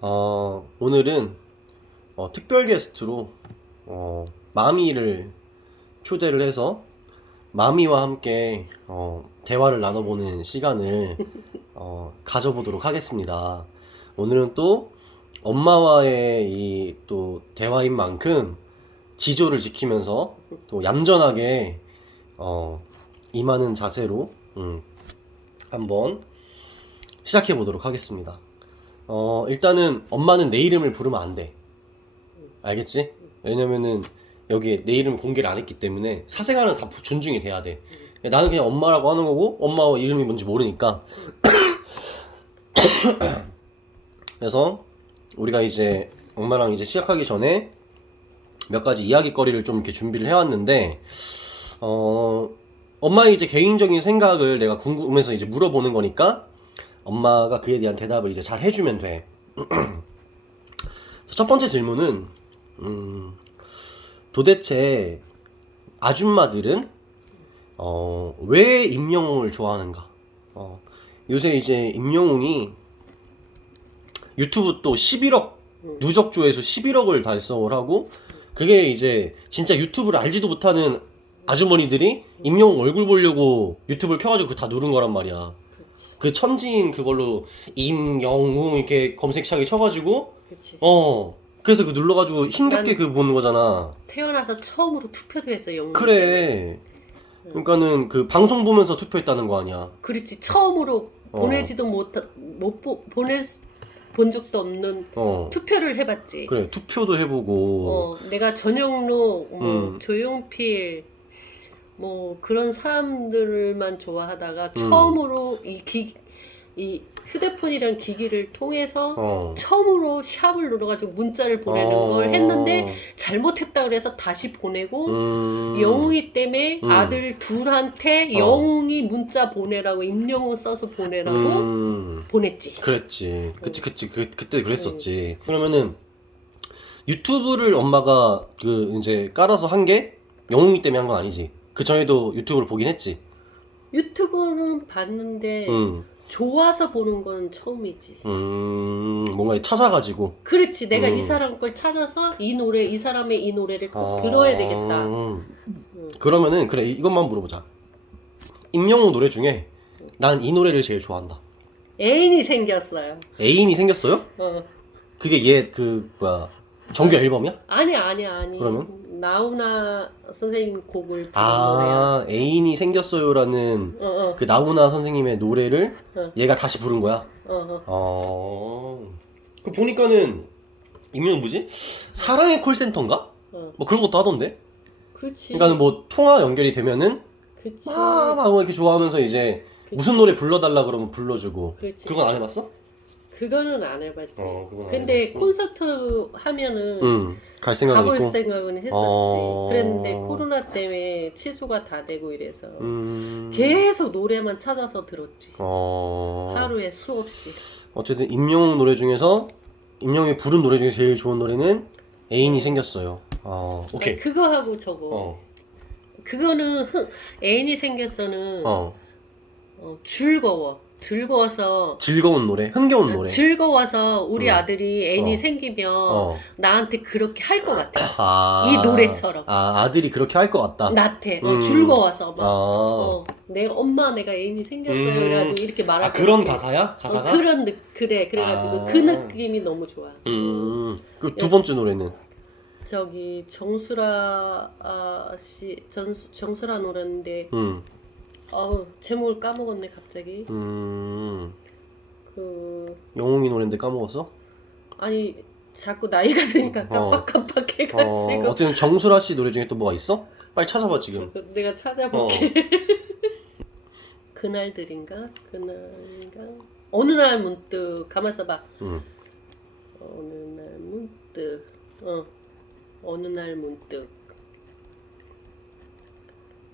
오늘은 특별 게스트로 마미를 초대를 해서 마미와 함께 대화를 나눠보는 시간을 가져보도록 하겠습니다. 오늘은 또 엄마와의 이 또 대화인 만큼 지조를 지키면서 또 얌전하게 임하는 자세로 한번 시작해 보도록 하겠습니다. 일단은 엄마는 내 이름을 부르면 안 돼. 알겠지? 왜냐면은 여기에 내 이름 공개를 안 했기 때문에 사생활은 다 존중이 돼야 돼. 나는 그냥 엄마라고 하는 거고 엄마 이름이 뭔지 모르니까. 그래서 우리가 이제 엄마랑 이제 시작하기 전에 몇 가지 이야기거리를 좀 이렇게 준비를 해왔는데 엄마의 이제 개인적인 생각을 내가 궁금해서 이제 물어보는 거니까 엄마가 그에 대한 대답을 이제 잘 해주면 돼. 첫 번째 질문은 도대체 아줌마들은 왜 임영웅을 좋아하는가? 요새 이제 임영웅이 유튜브 또 11억 누적 조회수 11억을 달성을 하고, 그게 이제 진짜 유튜브를 알지도 못하는 아주머니들이 임영웅 얼굴 보려고 유튜브를 켜가지고 그거 다 누른 거란 말이야. 그 천지인 그걸로 임영웅 이렇게 검색창에 쳐가지고 그치. 그래서 그 눌러가지고 힘겹게 난 그 보는 거잖아. 태어나서 처음으로 투표도 했어, 영웅 때문에. 그래. 그러니까는 그 방송 보면서 투표했다는 거 아니야. 그렇지. 처음으로 보내지도 본 적도 없는 투표를 해봤지. 그래, 투표도 해보고. 내가 전영록, 조용필, 뭐 그런 사람들만 좋아하다가 처음으로 이 휴대폰이란 기기를 통해서 처음으로 샵을 눌러가지고 문자를 보내는 걸 했는데 잘못했다 그래서 다시 보내고, 영웅이 때문에 아들 둘한테 영웅이 문자 보내라고 임영웅 써서 보내라고 보냈지. 그랬지. 그치. 그때 그랬었지. 그러면은 유튜브를 엄마가 그 이제 깔아서 한 게 영웅이 때문에 한 건 아니지. 그 전에도 유튜브를 보긴 했지. 유튜브는 봤는데 좋아서 보는 건 처음이지. 뭔가 찾아가지고. 그렇지. 내가 이 사람 걸 찾아서 이 사람의 이 노래를 꼭 들어야 되겠다. 그러면은 그래, 이것만 물어보자. 임영웅 노래 중에 난 이 노래를 제일 좋아한다. 애인이 생겼어요. 애인이 생겼어요? 그게 얘 그 뭐야 정규 앨범이야? 아니. 그러면? 나훈아 선생님 곡을 부른 노래야. 애인이 생겼어요라는 그 나훈아 선생님의 노래를 얘가 다시 부른 거야? 그 보니까는 임영웅 뭐지? 사랑의 콜센터인가? 뭐 그런 것도 하던데? 그렇지. 그러니까는 뭐 통화 연결이 되면은 그렇지. 막 이렇게 좋아하면서 이제 무슨 노래 불러달라 그러면 불러주고. 그렇지. 그건 안 해봤어? 그거는 안 해봤지. 그건 안 근데 해봤고. 콘서트 하면은 갈 생각은 가볼 있고. 생각은 했었지. 그랬는데 코로나 때문에 취소가 다 되고 이래서 계속 노래만 찾아서 들었지. 하루에 수없이. 어쨌든 임영웅 노래 중에서 임영웅이 부른 노래 중에 제일 좋은 노래는 애인이 생겼어요. 오케이. 아니, 그거 하고 저거. 그거는 애인이 생겼어는 즐거워서 즐거운 노래, 흥겨운 노래. 즐거워서 우리 아들이 애인이 생기면 나한테 그렇게 할 것 같아. 이 노래처럼. 아들이 그렇게 할 것 같다. 나한테 즐거워서 막 내가 애인이 생겼어요. 그래가지고 이렇게 말할 그런 가사야? 가사가? 그래가지고 그 느낌이 너무 좋아. 그 두 번째 노래는? 저기 정수라 씨 정수라 노래인데 제목을 까먹었네 갑자기. 그 영웅이 노래인데 까먹었어? 아니 자꾸 나이가 드니까 깜빡깜빡해가지고. 어쨌든 정수라 씨 노래 중에 또 뭐가 있어? 빨리 찾아봐 지금. 내가 찾아볼게. 그날인가 어느 날 문득 가만 있어봐. 어느 날 문득 어느 날 문득.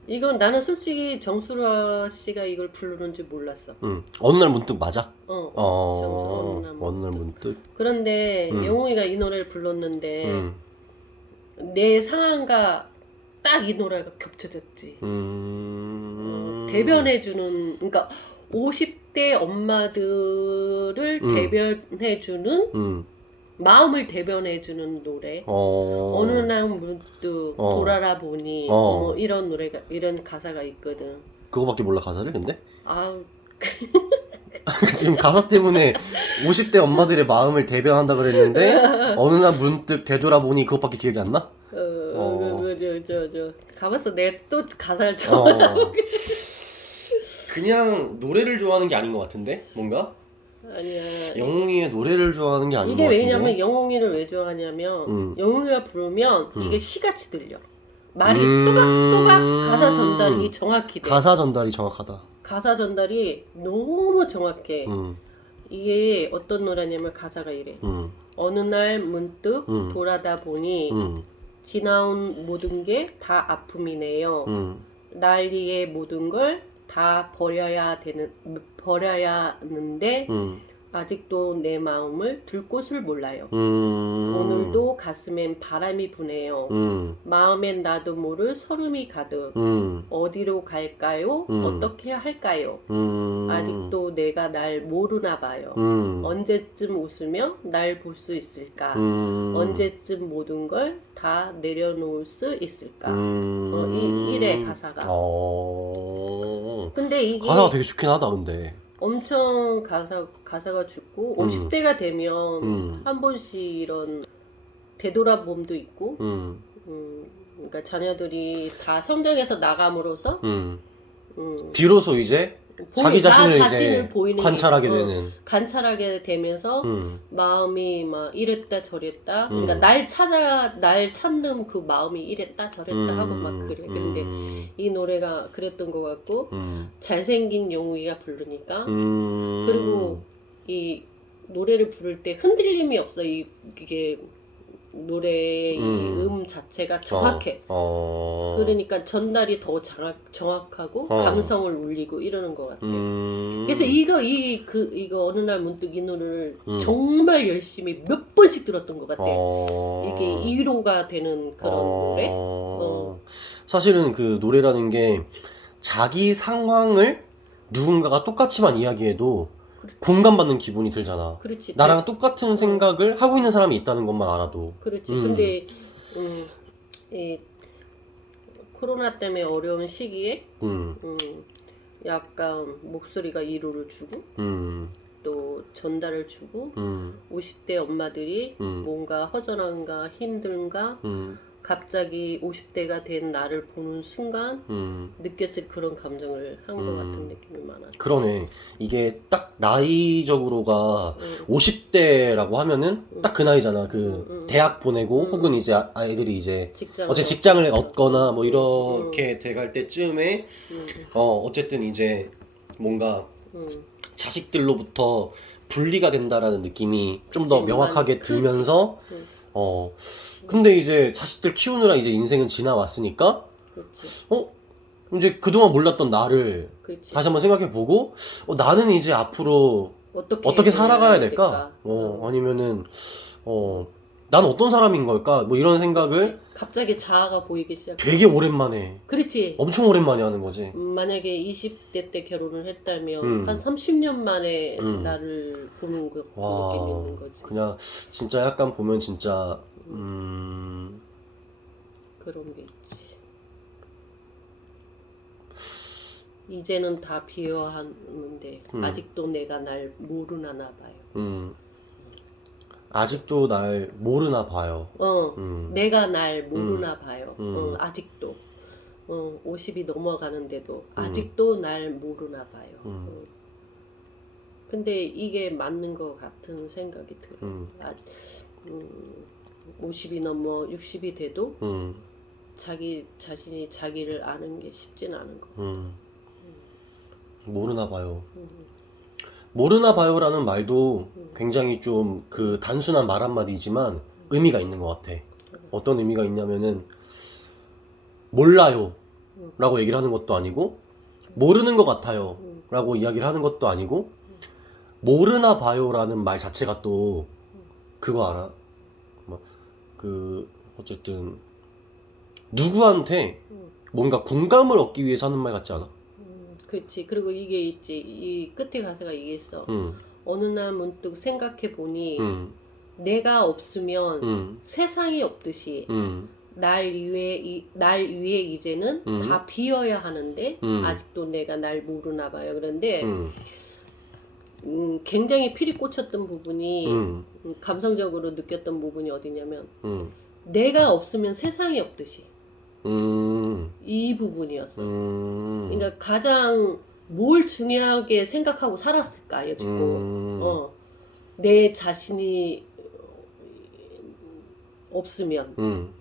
이건 나는 솔직히 정수라 씨가 이걸 부르는 줄 몰랐어. 어느 날 문득 맞아? 정수라 어느 날 문득. 그런데 영웅이가 이 노래를 불렀는데 내 상황과 딱 이 노래가 겹쳐졌지. 대변해주는, 그러니까 50 50대 엄마들을 음. 대변해주는 음. 마음을 대변해주는 노래. 어느 날 문득 돌아라 보니 뭐 이런 노래가 이런 가사가 있거든. 그거밖에 몰라 가사를 근데? 아 지금 가사 때문에 50대 엄마들의 마음을 대변한다 그랬는데 어느 날 문득 되돌아보니 그것밖에 기억이 안 나? 저 가봤어. 내 또 가사를 어. 좋아하고. 그냥 노래를 좋아하는 게 아닌 것 같은데? 뭔가? 아니야. 영웅이의 노래를 좋아하는 게 아닌 것 이게 같은데? 왜냐면 영웅이를 왜 좋아하냐면 영웅이가 부르면 이게 시같이 들려. 말이 또박또박 가사 전달이 정확히 돼. 가사 전달이 정확하다. 가사 전달이 너무 정확해. 이게 어떤 노래냐면 가사가 이래. 어느 날 문득 돌아다 보니 지나온 모든 게 다 아픔이네요. 날 위해 모든 걸 다 버려야 하는데 아직도 내 마음을 둘 곳을 몰라요. 오늘도 가슴엔 바람이 부네요. 마음엔 나도 모를 설움이 가득. 어디로 갈까요? 어떻게 할까요? 아직도 내가 날 모르나 봐요. 언제쯤 웃으며 날 볼 수 있을까? 언제쯤 모든 걸 다 내려놓을 수 있을까? 이래 가사가. 근데 이게 가사가 되게 좋긴 하다 근데. 엄청 가사가 좋고 50대가 되면 한 번씩 이런 되돌아봄도 있고 그러니까 자녀들이 다 성장해서 나감으로써 비로소 이제 자기 자신을 이제 보이는 관찰하게 게 있어. 되는 관찰하게 되면서 마음이 막 이랬다 저랬다 그러니까 날 찾는 그 마음이 이랬다 저랬다 하고 막 그래. 근데 이 노래가 그랬던 것 같고 잘생긴 영웅이가 부르니까 그리고 이 노래를 부를 때 흔들림이 없어. 이게 노래의 자체가 정확해. 그러니까 전달이 더 정확하고 감성을 울리고 이러는 것 같아. 그래서 이거 어느 날 문득 이 노래를 정말 열심히 몇 번씩 들었던 것 같아. 이게 위로가 되는 그런 노래. 사실은 그 노래라는 게 자기 상황을 누군가가 똑같이만 이야기해도 공감받는 기분이 들잖아. 그렇지. 나랑 똑같은 생각을 하고 있는 사람이 있다는 것만 알아도. 그렇지. 근데 이 코로나 때문에 어려운 시기에 약간 목소리가 위로를 주고 또 전달을 주고 50대 엄마들이 뭔가 허전한가 힘든가 갑자기 50대가 된 나를 보는 순간 느꼈을 그런 감정을 한 것 같은 느낌이 많았지. 그러네. 이게 딱 나이적으로가 50대라고 하면은 딱 그 나이잖아. 그 대학 보내고 혹은 이제 아이들이 이제 직장을 얻거나 뭐 이렇게 돼갈 때쯤에 어쨌든 이제 뭔가 자식들로부터 분리가 된다라는 느낌이 좀 더 명확하게 들면서 근데 이제 자식들 키우느라 이제 인생은 지나왔으니까 그렇지. 이제 그동안 몰랐던 나를 그렇지. 다시 한번 생각해보고 나는 이제 앞으로 어떻게 살아가야 될까? 아니면은 난 어떤 사람인 걸까? 뭐 이런 생각을 갑자기 자아가 보이기 시작해. 되게 오랜만에 그렇지. 엄청 오랜만에 하는 거지. 만약에 20대 때 결혼을 했다면 한 30년 만에 나를 보는 그 느낌이 있는 거지. 그냥 진짜 약간 보면 진짜 그런 게 있지. 이제는 다 비워하는데 아직도 내가 날 모르나 봐요. 아직도 날 모르나 봐요. 내가 날 모르나 봐요. 아직도 50이 넘어가는데도 아직도 날 모르나 봐요. 근데 이게 맞는 것 같은 생각이 들어. 50이 넘어 60이 돼도 자기 자신이 자기를 아는 게 쉽진 않은 것 같아. 모르나 봐요. 모르나 봐요라는 말도 굉장히 좀 그 단순한 말 한마디지만 의미가 있는 것 같아. 어떤 의미가 있냐면은 몰라요 라고 얘기를 하는 것도 아니고 모르는 것 같아요 라고 이야기를 하는 것도 아니고 모르나 봐요라는 말 자체가 또 그거 알아? 어쨌든 누구한테 뭔가 공감을 얻기 위해서 하는 말 같지 않아? 그렇지. 그리고 이게 있지. 이 끝에 가사가 이게 있어. 음, 어느 날 문득 생각해 보니 음, 내가 없으면 음, 세상이 없듯이 음, 날 위에 이제는 다 비어야 하는데 아직도 내가 날 모르나 봐요. 그런데 굉장히 필이 꽂혔던 부분이 감성적으로 느꼈던 부분이 어디냐면 내가 없으면 세상이 없듯이 이 부분이었어. 그러니까 가장 뭘 중요하게 생각하고 살았을까 여쭙고 내 자신이 없으면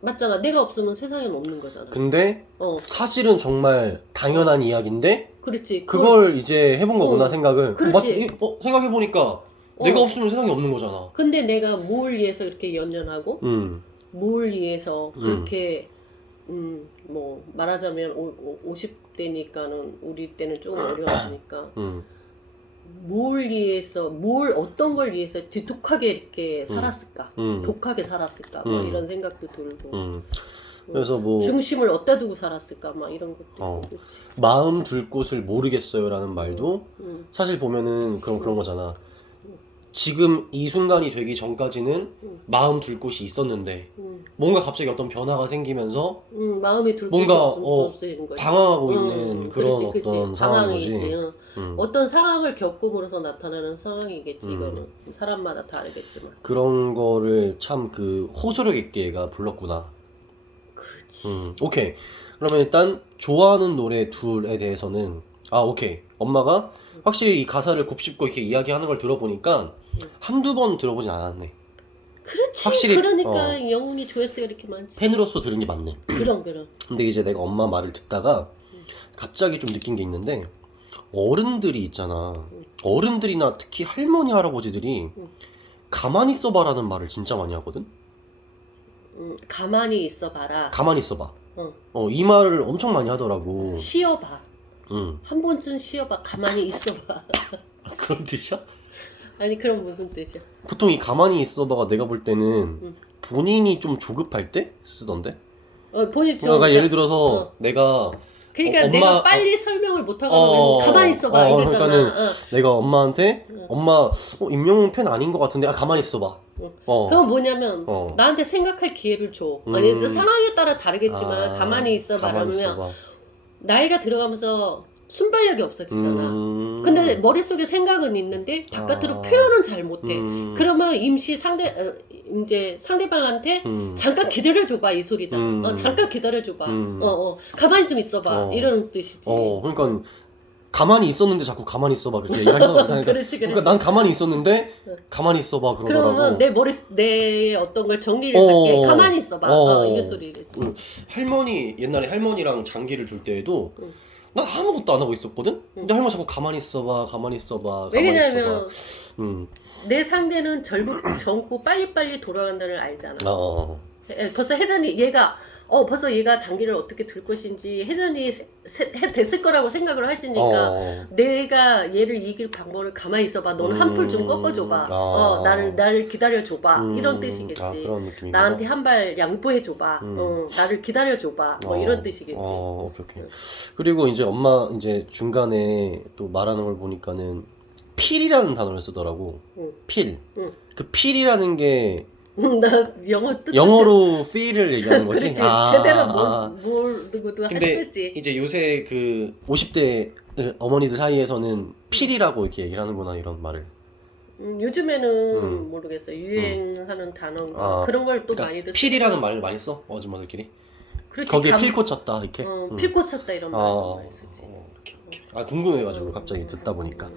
맞잖아. 내가 없으면 세상에는 없는 거잖아. 근데 사실은 정말 당연한 이야기인데 그렇지. 그걸 이제 해본 거구나 생각을. 그렇지. 생각해보니까 내가 없으면 세상이 없는 거잖아. 근데 내가 뭘 위해서 이렇게 연연하고 뭘 위해서 그렇게 뭐 말하자면 50대니까는 우리 때는 조금 어려웠으니까 뭘 위해서 어떤 걸 위해서 독하게 이렇게 살았을까 독하게 살았을까 막 이런 생각도 들고 그래서 뭐 중심을 어디다 두고 살았을까 막 이런 것도 있고 그치. 마음 둘 곳을 모르겠어요라는 말도 사실 보면은 그런 거잖아. 지금 이 순간이 되기 전까지는 마음 둘 곳이 있었는데 뭔가 갑자기 어떤 변화가 생기면서 마음이 둘 뭔가 곳이 없어지는 거지. 방황하고 있는 그런 그렇지, 어떤 방황이 상황이지. 있지. 어떤 상황을 겪음으로써 나타나는 상황이겠지. 이거는 사람마다 다르겠지만. 그런 거를 참 그 호소력 있게 얘가 불렀구나. 그렇지. 오케이. 그러면 일단 좋아하는 노래 둘에 대해서는 오케이. 엄마가 확실히 이 가사를 곱씹고 이렇게 이야기하는 걸 들어보니까 한두 번 들어보진 않았네. 그렇지. 확실히, 그러니까 영훈이 조회수가 이렇게 많지. 팬으로서 들은 게 맞네. 그럼. 근데 이제 내가 엄마 말을 듣다가 갑자기 좀 느낀 게 있는데 어른들이 있잖아. 어른들이나 특히 할머니 할아버지들이 가만히 있어봐라는 말을 진짜 많이 하거든. 가만히 있어봐라. 가만히 있어봐. 이 말을 엄청 많이 하더라고. 쉬어봐. 응. 한 번쯤 쉬어봐. 가만히 있어봐. 그런 뜻이야? 아니 그럼 무슨 뜻이야? 보통 이 가만히 있어봐가 내가 볼 때는 본인이 좀 조급할 때 쓰던데? 본인 좀. 그러니까 예를 들어서 내가 그러니까 내가 빨리 설명을 못하거나 가만히 있어봐 이러잖아. 그러니까는 내가 엄마한테 엄마 임영웅 팬 아닌 것 같은데 가만히 있어봐. 그건 뭐냐면 나한테 생각할 기회를 줘. 아니 상황에 따라 다르겠지만 가만히 있어봐라면 나이가 들어가면서 순발력이 없어지잖아. 근데 머릿속에 생각은 있는데 바깥으로 표현은 잘 못해. 그러면 임시 이제 상대방한테 잠깐 기다려줘봐 이 소리잖아. 잠깐 기다려줘봐. 가만히 좀 있어봐 이런 뜻이지. 그러니까 가만히 있었는데 자꾸 가만히 있어봐 그렇게 얘기하니까. 그렇지. 그러니까 난 가만히 있었는데 가만히 있어봐 그러더라고. 그러면 내 어떤 걸 정리를 할게. 가만히 있어봐. 이게 소리겠지. 옛날에 할머니랑 장기를 둘 때에도 난 아무것도 안 하고 있었거든? 근데 할머니 자꾸 가만히 있어봐 가만히 있어봐 가만히 왜냐면 있어봐. 내 상대는 젊고 빨리빨리 돌아간다는 알잖아. 벌써 벌써 얘가 장기를 어떻게 둘 것인지 회전이 됐을 거라고 생각을 하시니까 내가 얘를 이길 방법을 가만히 있어봐. 너는 한풀 좀 꺾어줘봐. 나를 기다려줘봐. 이런 뜻이겠지. 그런 느낌이구나. 나한테 한 발 양보해줘봐. 나를 기다려줘봐. 뭐 이런 뜻이겠지. 오케이. 그리고 이제 엄마 이제 중간에 또 말하는 걸 보니까는 필이라는 단어를 쓰더라고. 필. 그 필이라는 게 나 영어로 feel을 얘기하는 거지? 그렇지. 제대로 누구도 근데 했었지. 이제 요새 그 50대 어머니들 사이에서는 필이라고 이렇게 얘기를 하는구나 이런 말을. 요즘에는 모르겠어. 유행하는 단어인가 그런 걸 또 많이 듣. 필이라는 말을 많이 써? 아줌마들끼리? 그렇지. 거기에 필 꽂혔다 이렇게? 필 꽂혔다 이런 말을 많이 쓰지. 오케이. 궁금해가지고 갑자기 듣다 보니까.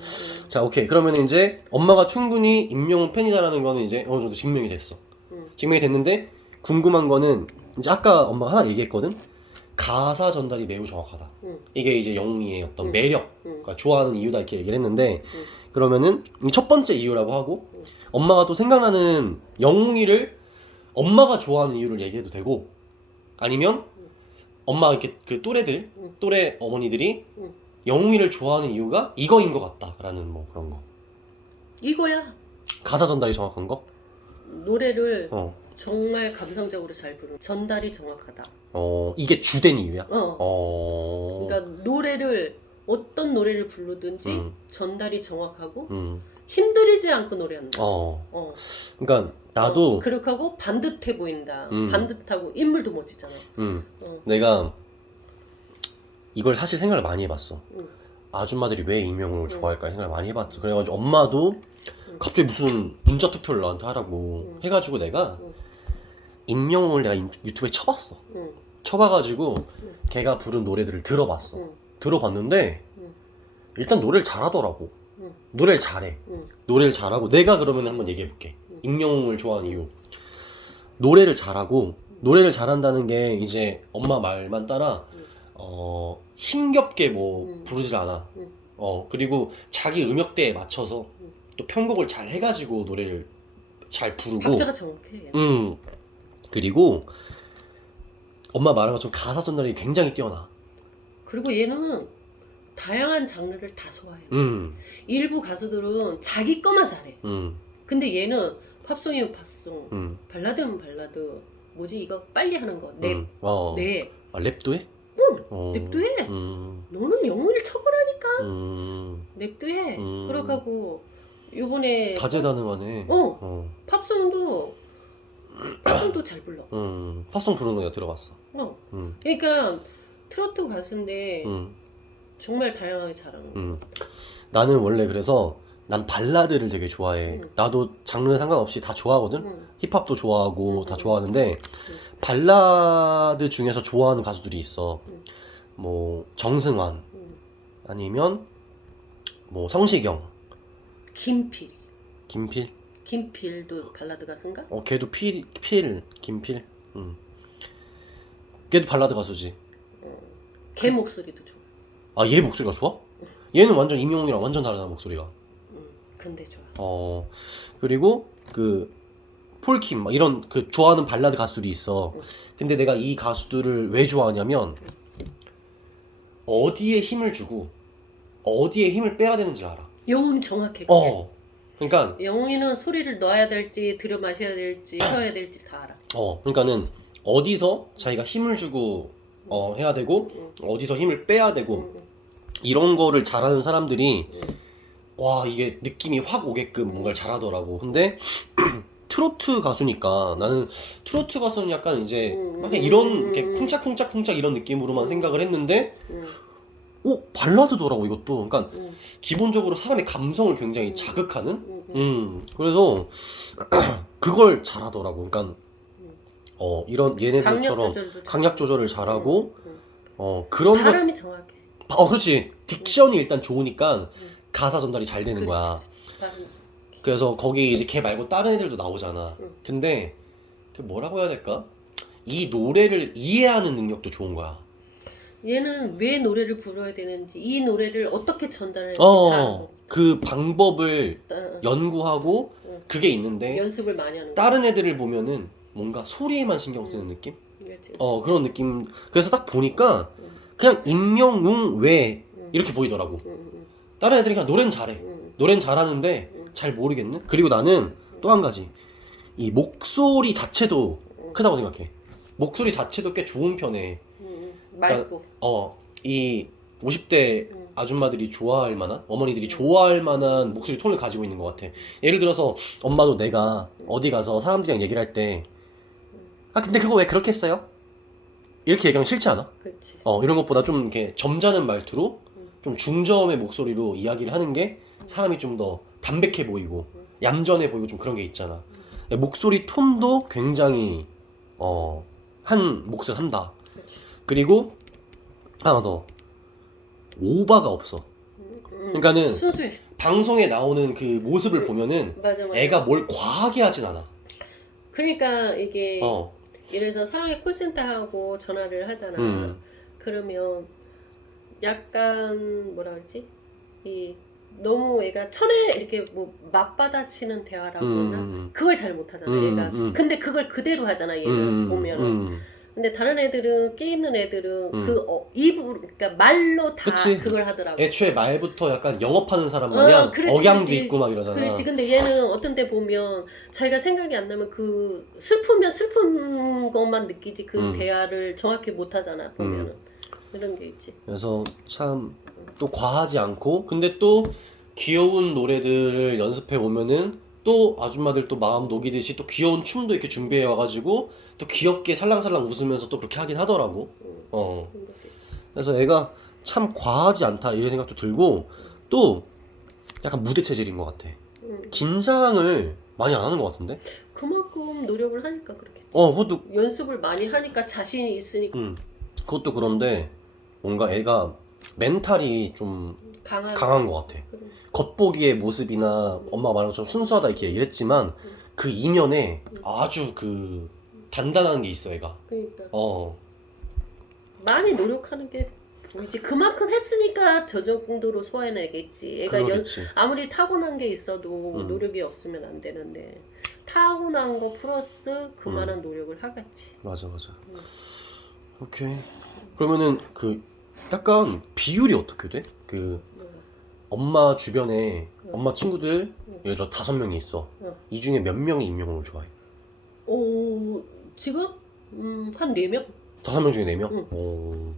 자, 오케이. 그러면 이제 엄마가 충분히 임영웅 팬이다라는 거는 이제 어느 정도 증명이 됐어. 증명이 됐는데 궁금한 거는 이제 아까 엄마가 하나 얘기했거든. 가사 전달이 매우 정확하다. 이게 이제 영웅이의 어떤 매력, 그러니까 좋아하는 이유다 이렇게 얘기를 했는데 그러면은 첫 번째 이유라고 하고 엄마가 또 생각나는 영웅이를 엄마가 좋아하는 이유를 얘기해도 되고 아니면 엄마 이렇게 그 또래 어머니들이 영웅이를 좋아하는 이유가 이거인 것 같다라는 뭐 그런 거. 이거야. 가사 전달이 정확한 거? 노래를 정말 감성적으로 잘 부르는 전달이 정확하다. 이게 주된 이유야? 그러니까 노래를 어떤 노래를 부르든지 전달이 정확하고 힘들이지 않고 노래한다. 그러니까 나도 그렇게 하고 반듯해 보인다. 반듯하고 인물도 멋지잖아. 내가 이걸 사실 생각을 많이 해봤어. 아줌마들이 왜 임영웅을 좋아할까 생각을 많이 해봤어. 그래가지고 엄마도 갑자기 무슨 문자 투표를 나한테 하라고 해가지고 내가 임영웅을 내가 유튜브에 쳐봤어. 쳐봐가지고 걔가 부른 노래들을 들어봤어. 들어봤는데 일단 노래를 잘하더라고. 노래를 잘해. 노래를 잘하고 내가 그러면 한번 얘기해볼게. 임영웅을 좋아하는 이유. 노래를 잘하고 노래를 잘한다는 게 이제 엄마 말만 따라 힘겹게 뭐 부르질 않아. 그리고 자기 음역대에 맞춰서 또 편곡을 잘 해가지고 노래를 잘 부르고. 박자가 정확해. 그리고 엄마 말한 것처럼 가사 전달이 굉장히 뛰어나. 그리고 얘는 다양한 장르를 다 소화해. 일부 가수들은 자기 거만 잘해. 근데 얘는 팝송이면 팝송, 발라드면 발라드, 뭐지 이거 빨리 하는 거, 랩, 랩. 랩도 해? 응, 랩도 해. 너는 영웅을 쳐보라니까. 랩도 해. 그렇게 하고 요번에 다재다능하네. 팝송도 잘 불러. 팝송 부르는 거 내가 들어봤어. 그러니까 트로트 가수인데 정말 다양하게 잘하는 거. 나는 원래 그래서 난 발라드를 되게 좋아해. 나도 장르 상관없이 다 좋아하거든. 힙합도 좋아하고 다 좋아하는데 발라드 중에서 좋아하는 가수들이 있어. 뭐 정승환 아니면 뭐 성시경, 김필. 김필? 김필도 발라드 가수인가? 걔도 김필. 걔도 발라드 가수지. 걔 목소리도 좋아. 아, 얘 목소리가 좋아? 얘는 완전 임영웅이랑 완전 다르잖아, 목소리가. 근데 좋아. 그리고 그 폴킴 막 이런 그 좋아하는 발라드 가수들이 있어. 근데 내가 이 가수들을 왜 좋아하냐면 어디에 힘을 주고 어디에 힘을 빼야 되는지 알아. 영웅이 정확해. 그러니까 영웅이는 소리를 넣어야 될지 들여 마셔야 될지 펴야 될지 다 알아. 그러니까는 어디서 자기가 힘을 주고 해야 되고 어디서 힘을 빼야 되고 이런 거를 잘하는 사람들이 와, 이게 느낌이 확 오게끔 뭔가를 잘하더라고. 근데 트로트 가수니까 나는 트로트 가수는 약간 이제 막 이런 이렇게 쿵짝쿵짝쿵짝 이런 느낌으로만 생각을 했는데 발라드더라고 이것도. 그러니까 기본적으로 사람의 감성을 굉장히 자극하는. 그래서 그걸 잘하더라고. 그러니까 이런 얘네들처럼 강약 조절을 잘하고 그런 거. 발음이 정확해. 그렇지. 딕션이 일단 좋으니까 가사 전달이 잘 되는 거야. 그래서 거기 이제 걔 말고 다른 애들도 나오잖아. 근데 그 뭐라고 해야 될까? 이 노래를 이해하는 능력도 좋은 거야. 얘는 왜 노래를 불러야 되는지, 이 노래를 어떻게 전달해야 되는지 그 방법을 연구하고 그게 있는데 연습을 많이 하는 거야. 다른 애들을 보면은 뭔가 소리에만 신경 쓰는 느낌? 그렇지. 그런 느낌. 그래서 딱 보니까 그냥 임영웅 왜 이렇게 보이더라고. 다른 애들이 그냥 노래는 잘해. 노래는 잘하는데 잘 모르겠네. 그리고 나는 또 한 가지, 이 목소리 자체도 크다고 생각해. 목소리 자체도 꽤 좋은 편에. 맑고. 이 50대 아줌마들이 좋아할 만한, 어머니들이 좋아할 만한 목소리 톤을 가지고 있는 것 같아. 예를 들어서 엄마도 내가 어디 가서 사람들이랑 얘기를 할 때 근데 그거 왜 그렇게 했어요? 이렇게 얘기하면 싫지 않아? 그렇지. 이런 것보다 좀 이렇게 점잖은 말투로 좀 중저음의 목소리로 이야기를 하는 게 사람이 좀 더 담백해 보이고 얌전해 보이고 좀 그런 게 있잖아. 목소리 톤도 굉장히 한 몫을 한다. 그렇지. 그리고 하나 더, 오바가 없어. 그러니까는 순수해. 방송에 나오는 그 모습을 보면은 맞아. 애가 뭘 과하게 하진 않아. 그러니까 이게 예를 들어서 사랑의 콜센터하고 전화를 하잖아. 그러면 약간 뭐라 그러지? 이 너무 애가 천에 이렇게 뭐 맞받아치는 대화라고 하나? 그걸 잘 못하잖아 얘가. 근데 그걸 그대로 하잖아 얘는 보면은. 근데 다른 애들은 끼 있는 애들은 입으로 그러니까 말로 다 그치. 그걸 하더라고. 애초에 말부터 약간 영업하는 사람 마냥 그렇지, 억양도 그렇지. 있고 막 이러잖아. 그렇지. 근데 얘는 어떤 때 보면 자기가 생각이 안 나면 그 슬프면 슬픈 것만 느끼지 그 대화를 정확히 못 하잖아. 보면은. 그런 게 있지. 그래서 참 또 과하지 않고 근데 또 귀여운 노래들을 연습해 오면은 또 아줌마들 또 마음 녹이듯이 또 귀여운 춤도 이렇게 준비해 와가지고 또 귀엽게 살랑살랑 웃으면서 또 그렇게 하긴 하더라고. 그런 것도 있지. 그래서 애가 참 과하지 않다 이런 생각도 들고 또 약간 무대 체질인 것 같아. 긴장을 많이 안 하는 것 같은데? 그만큼 노력을 하니까 그렇겠지. 그것도 연습을 많이 하니까 자신이 있으니까 그것도 그런데 뭔가 애가 멘탈이 좀 강한 것 같아. 그래. 겉보기의 모습이나 엄마가 말한 것처럼 순수하다 이렇게 얘기를 했지만 그 이면에 아주 그 단단한 게 있어 애가. 그러니까 어 많이 노력하는 게 보이지. 그만큼 했으니까 저 정도로 소화해내겠지. 애가 그러겠지. 아무리 타고난 게 있어도 노력이 없으면 안 되는데 타고난 거 플러스 그만한 노력을 하겠지. 맞아. 오케이. 그러면은 그 약간 비율이 어떻게 돼? 그 엄마 주변에 엄마 친구들 예를 들어 5명이 있어. 이 중에 몇 명이 임영웅을 좋아해? 지금 한 4명? 5명 중에 4명? 응. 오.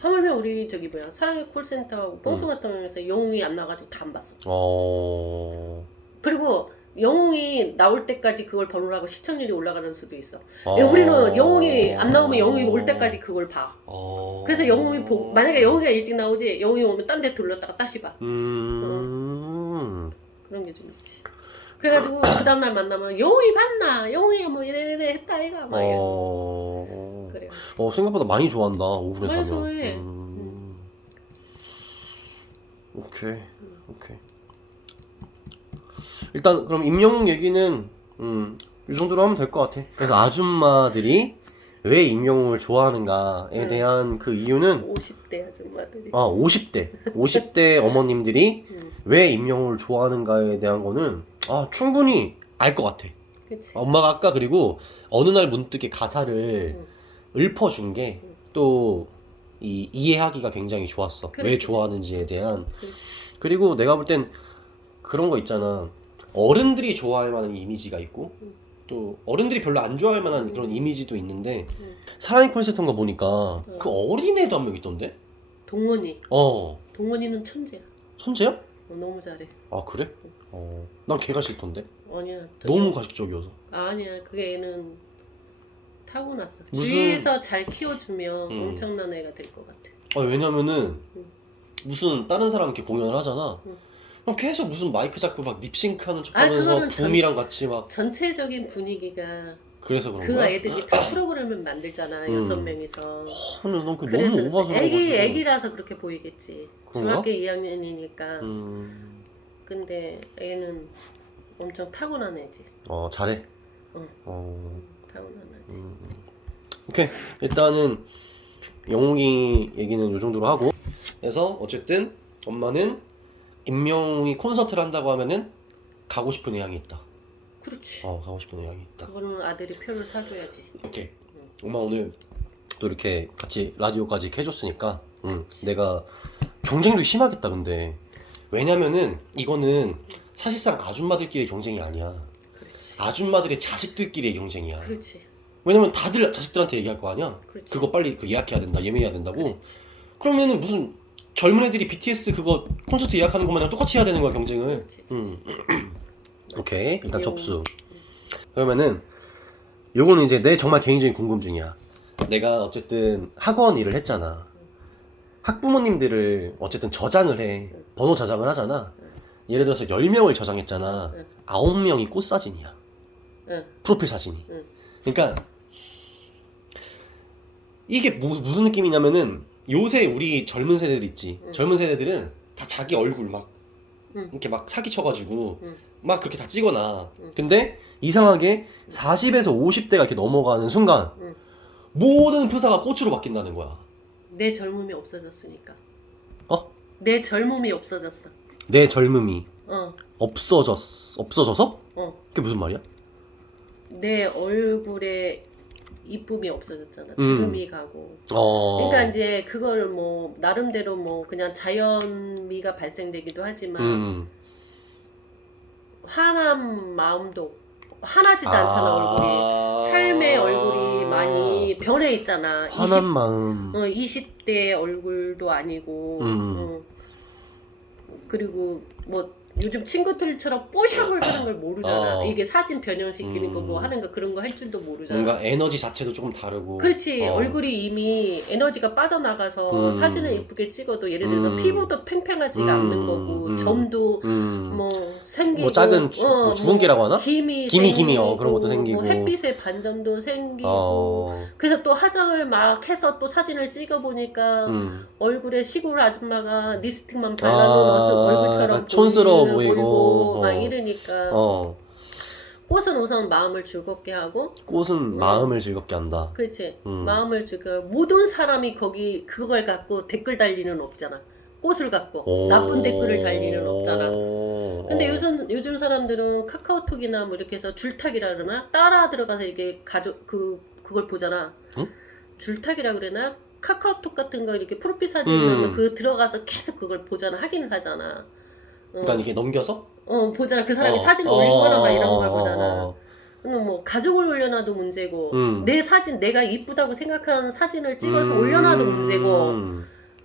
하물며 우리 저기 뭐야 사랑의 콜센터 뽕수 같은 경우에서 영웅이 안 나가지고 다 안 봤어. 그리고 영웅이 나올 때까지 그걸 보느라고 시청률이 올라가는 수도 있어. 우리는 영웅이 안 나오면 영웅이 올 때까지 그걸 봐. 그래서 영웅이 만약에 영웅이가 일찍 나오지 영웅이 오면 딴 데 돌렸다가 다시 봐. 그런 게 좀 있지. 그래가지고 그 다음날 만나면 영웅이 봤나? 영웅이 뭐 이래 했다 얘가 막 이래. 그래. 생각보다 많이 좋아한다. 5분에 많이 4명. 좋아해. 오케이. 일단 그럼 임영웅 얘기는 이 정도로 하면 될 것 같아. 그래서 아줌마들이 왜 임영웅을 좋아하는가에 대한 그 이유는 50대 아줌마들이 50대 어머님들이 왜 임영웅을 좋아하는가에 대한 거는 충분히 알 것 같아. 그치. 엄마가 아까 그리고 어느 날 문득 가사를 읊어준 게 또 이해하기가 굉장히 좋았어. 그렇지. 왜 좋아하는지에 대한. 그렇지. 그리고 내가 볼 땐 그런 거 있잖아. 어른들이 좋아할 만한 이미지가 있고 또 어른들이 별로 안 좋아할 만한 그런 이미지도 있는데 사랑의 콜센터인가 보니까 그 어린애도 한 명 있던데? 동원이 어 동원이는 천재야. 선재야? 너무 잘해. 아 그래? 난 걔가 싫던데. 아니야. 너무 가식적이어서. 아니야. 그게 애는 타고났어. 무슨- 주위에서 잘 키워주면 엄청난 애가 될 것 같아. 왜냐면은 무슨 다른 사람 이렇게 공연을 하잖아. 그럼 계속 무슨 마이크 잡고 막 립싱크하는 척하면서 그거는 붐이랑 같이 막 전체적인 분위기가 그래서 그런 그 거야? 애들이 다 프로그램을 만들잖아. 6명이서. 난 그 그래서 너무 오바스러워가지고. 애기라서 그렇게 보이겠지. 그런가? 중학교 2학년이니까. 근데 근데 애는 엄청 타고난 애지. 잘해. 응. 타고난 애지. 오케이. 일단은 영웅이 얘기는 요 정도로 하고. 그래서 어쨌든 엄마는 임영웅이 콘서트를 한다고 하면은 가고 싶은 의향이 있다. 그렇지. 가고 싶은 의향이 있다. 그거는 아들이 표를 사줘야지. 오케이. 엄마 오늘 또 이렇게 같이 라디오까지 이렇게 해줬으니까 내가 경쟁도 심하겠다 근데 왜냐면은 이거는 사실상 아줌마들끼리 경쟁이 아니야. 그렇지. 아줌마들의 자식들끼리의 경쟁이야. 그렇지. 왜냐면 다들 자식들한테 얘기할 거 아니야. 그렇지. 그거 빨리 예약해야 된다, 예매해야 된다고. 그러면은 무슨 젊은 애들이 BTS 그거 콘서트 예약하는 것마냥 똑같이 해야 되는 거야 경쟁을. 그렇지. 오케이. 일단 접수. 그러면은 요거는 이제 내 정말 개인적인 궁금증이야. 내가 어쨌든 학원 일을 했잖아. 학부모님들을 어쨌든 저장을 해. 번호 저장을 하잖아. 예를 들어서 10명을 저장했잖아. 9명이 꽃사진이야. 프로필 사진이. 그러니까 이게 무슨 느낌이냐면은 요새 우리 젊은 세대들 있지. 젊은 세대들은 다 자기 얼굴 막 이렇게 막 사기쳐가지고 막 그렇게 다 찍어놔. 근데 이상하게 40에서 50대가 이렇게 넘어가는 순간 모든 프사가 꽃으로 바뀐다는 거야. 내 젊음이 없어졌으니까. 어? 내 젊음이 없어졌어. 내 젊음이 어. 없어져서? 어. 그게 무슨 말이야? 내 얼굴에 이쁨이 없어졌잖아. 주름이 가고. 어. 그러니까 이제 그걸 뭐 나름대로 뭐 그냥 자연미가 발생되기도 하지만 화난 마음도 화나지도 않잖아. 얼굴이 삶의 얼굴이 많이 변해 있잖아. 화난 마음. 20대 얼굴도 아니고 그리고 뭐 요즘 친구들처럼 뽀샵을 하는 걸 모르잖아. 이게 사진 변형시키는 거 뭐 하는 거 그런 거 할 줄도 모르잖아. 뭔가 에너지 자체도 조금 다르고. 그렇지. 얼굴이 이미 에너지가 빠져나가서 사진을 예쁘게 찍어도 예를 들어서 피부도 팽팽하지가 않는 거고 점도 뭐 생기고 뭐 작은 뭐 주근깨라고 하나? 김이 그런 것도 생기고 뭐 햇빛의 반점도 생기고 그래서 또 화장을 막 해서 또 사진을 찍어 보니까 얼굴에 시골 아줌마가 립스틱만 발라놓은 얼굴처럼 촌스러워 보이고 막 이러니까 꽃은 우선 마음을 즐겁게 하고 꽃은 마음을 즐겁게 한다. 그렇지. 마음을 즐거 모든 사람이 거기 그걸 갖고 댓글 달리는 없잖아. 꽃을 갖고 나쁜 댓글을 달리는 없잖아. 근데 요즘 사람들은 카카오톡이나 뭐 이렇게 해서 줄타기라 그러나 따라 들어가서 이게 그걸 보잖아. 응? 줄타기라 그러나 카카오톡 같은 거 이렇게 프로필 사진을 그 들어가서 계속 그걸 보잖아. 확인을 하잖아. 그러니까 이게 넘겨서? 보잖아. 그 사람이 사진을 올리거나 막 이런 걸 보잖아. 뭐 가족을 올려놔도 문제고 내 사진 내가 이쁘다고 생각하는 사진을 찍어서 올려놔도 문제고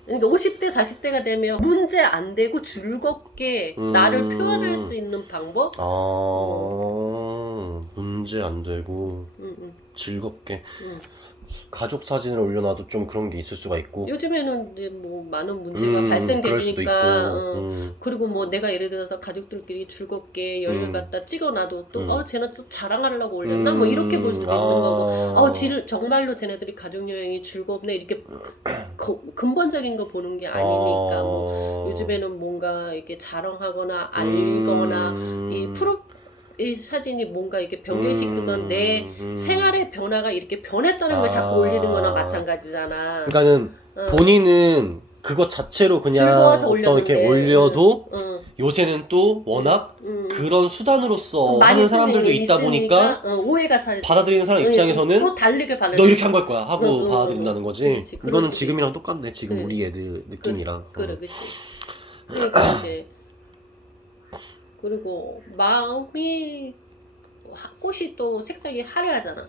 그러니까 50대 40대가 되면 문제 안 되고 즐겁게 나를 표현할 수 있는 방법 문제 안 되고 즐겁게 가족 사진을 올려놔도 좀 그런 게 있을 수가 있고 요즘에는 이제 뭐 많은 문제가 그럴 수도 발생되니까 있고. 그리고 뭐 내가 예를 들어서 가족들끼리 즐겁게 여행을 갔다 찍어놔도 또 쟤는 또 자랑하려고 올렸나 뭐 이렇게 볼 수도 있는 거고 정말로 쟤네들이 가족여행이 즐겁네 이렇게 근본적인 거 보는 게 아니니까 뭐 요즘에는 뭔가 이렇게 자랑하거나 알거나 이 사진이 뭔가 이렇게 변개시키건 내 생활의 변화가 이렇게 변했다는 걸 자꾸 올리는 거나 마찬가지잖아. 그러니까는 본인은 그것 자체로 그냥 즐거워서 이렇게 올려도 요새는 또 워낙 그런 수단으로서 하는 사람들도 있다 보니까 오해가 받아들이는 사람 입장에서는 또 다르게 너 이렇게 한 걸 거야 하고 받아들인다는 거지. 그렇지, 이거는 지금이랑 똑같네. 지금 그래. 우리 애들 느낌이랑. 그래. 그러니까 이제 그리고 마음이 꽃이 또 색상이 화려하잖아.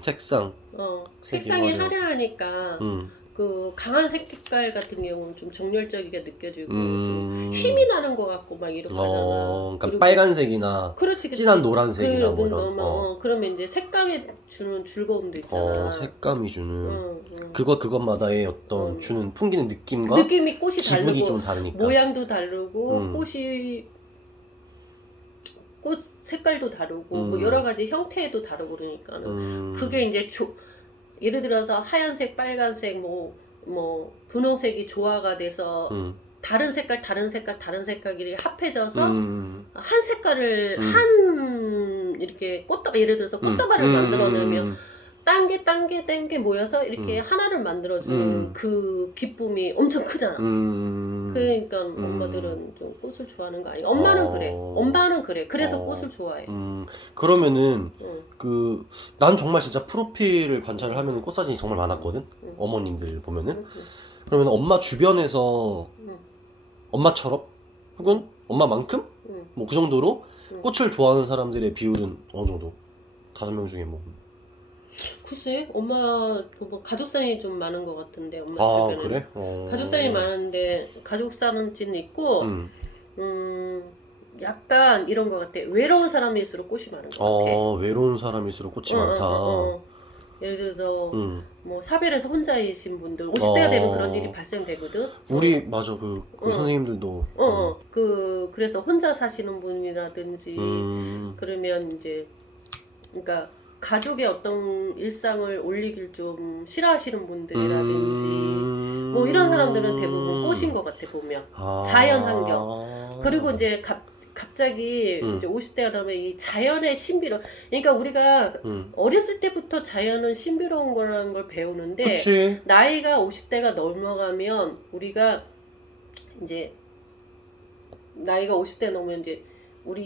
색상. 색상이 화려하니까 그 강한 색깔 같은 경우는 좀 정열적이게 느껴지고 좀 힘이 나는 것 같고 막 이렇게 하잖아. 그러니까 빨간색이나 그렇지. 진한 노란색이나 뭐 이런. 그러면 이제 색감이 주는 즐거움도 있잖아. 색감이 주는 그것마다의 어떤 주는 풍기는 느낌과 느낌이 꽃이 기분이 다르고 좀 다르니까 모양도 다르고 꽃 색깔도 다르고 뭐 여러 가지 형태도 다르고 그러니까는 그게 이제 예를 들어서 하얀색, 빨간색, 뭐 분홍색이 조화가 돼서 다른 색깔이 합해져서 한 색깔을 이렇게 꽃다발 예를 들어서 꽃다발을 만들어내면 딴게 모여서 이렇게 하나를 만들어주는 그 기쁨이 엄청 크잖아. 그러니까 엄마들은 좀 꽃을 좋아하는 거 아니야? 엄마는 그래. 그래서 꽃을 좋아해. 그러면은 난 정말 진짜 프로필을 관찰을 하면은 꽃사진이 정말 많았거든. 어머님들 보면은. 그러면 엄마 주변에서 엄마처럼 혹은 엄마만큼 뭐 그 정도로 꽃을 좋아하는 사람들의 비율은 어느 정도? 5명 중에 뭐. 글쎄, 엄마 가족사진이 좀 많은 것 같은데 엄마 주변에. 그래? 가족사진이 많은데 가족사진은 있고 약간 이런 것 같아. 외로운 사람일수록 꽃이 많은 것 같아. 외로운 사람일수록 꽃이 많다. 예를 들어서 뭐 사별해서 혼자이신 분들 50대가 되면 그런 일이 발생되거든. 우리 맞아 그 선생님들도 그래서 혼자 사시는 분이라든지 그러면 이제 그러니까 가족의 어떤 일상을 올리길 좀 싫어하시는 분들이라든지 뭐 이런 사람들은 대부분 꽃인 것 같아 보면 자연 환경 그리고 이제 갑자기 이제 50대가 되면 이 자연의 신비로움 그러니까 우리가 어렸을 때부터 자연은 신비로운 거라는 걸 배우는데 그치. 나이가 50대가 넘어가면 우리가 이제 나이가 50대 넘으면 이제 우리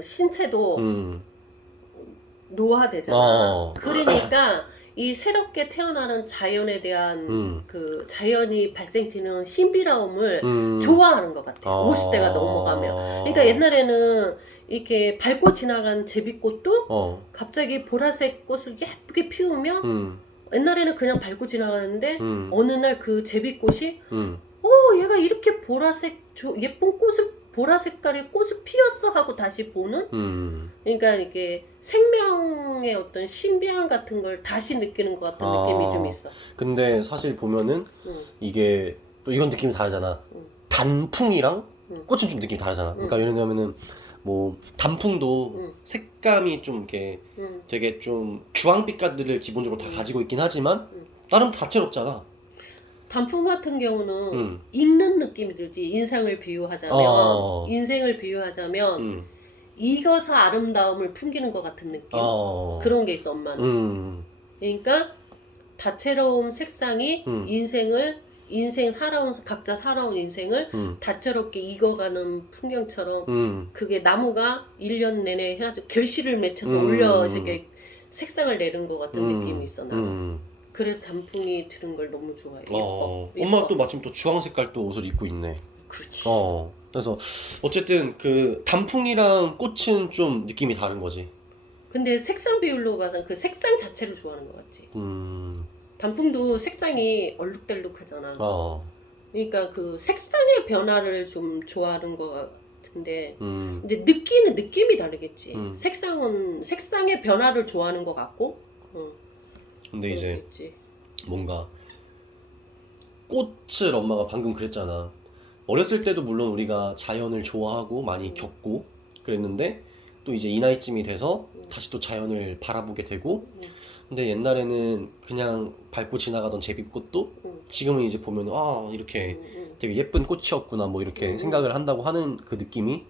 신체도 노화되잖아. 어. 그러니까 이 새롭게 태어나는 자연에 대한 그 자연이 발생되는 신비로움을 좋아하는 것 같아. 50대가 넘어가면. 그러니까 옛날에는 이렇게 밟고 지나간 제비꽃도 갑자기 보라색 꽃을 예쁘게 피우면 옛날에는 그냥 밟고 지나가는데 어느 날 그 제비꽃이 얘가 이렇게 보라색 예쁜 꽃을 보라 색깔의 꽃을 피웠어 하고 다시 보는 그러니까 이게 생명의 어떤 신비함 같은 걸 다시 느끼는 것 같은 느낌이 좀 있어. 근데 사실 보면은 이게 또 이건 느낌이 다르잖아. 단풍이랑 꽃은 좀 느낌이 다르잖아. 그러니까 예를 들면은 뭐 단풍도 색감이 좀 이렇게 되게 좀 주황빛깔들을 기본적으로 다 가지고 있긴 하지만 다른 다채롭잖아. 단풍 같은 경우는 읽는 느낌이 들지. 인생을 비유하자면 익어서 아름다움을 풍기는 것 같은 느낌. 그런 게 있어 엄마는. 그러니까 다채로운 색상이 각자 살아온 인생을 다채롭게 익어가는 풍경처럼 그게 나무가 1년 내내 해가지고 결실을 맺혀서 올려 이렇게 색상을 내는 것 같은 느낌이 있어 나는. 그래서 단풍이 들은 걸 너무 좋아해. 예뻐. 엄마가 또 마침 또 주황 색깔 또 옷을 입고 있네. 그렇지. 그래서 어쨌든 그 단풍이랑 꽃은 좀 느낌이 다른 거지. 근데 색상 비율로 봐서 그 색상 자체를 좋아하는 것 같지. 단풍도 색상이 얼룩덜룩하잖아. 그러니까 그 색상의 변화를 좀 좋아하는 것 같은데 이제 느끼는 느낌이 다르겠지. 색상의 변화를 좋아하는 것 같고. 근데 이제 그렇겠지. 뭔가 꽃을 엄마가 방금 그랬잖아. 어렸을 때도 물론 우리가 자연을 좋아하고 많이 겪고 그랬는데 또 이제 이 나이쯤이 돼서 다시 또 자연을 바라보게 되고 근데 옛날에는 그냥 밟고 지나가던 제비꽃도 지금은 이제 보면 이렇게 되게 예쁜 꽃이었구나 뭐 이렇게 생각을 한다고 하는 그 느낌이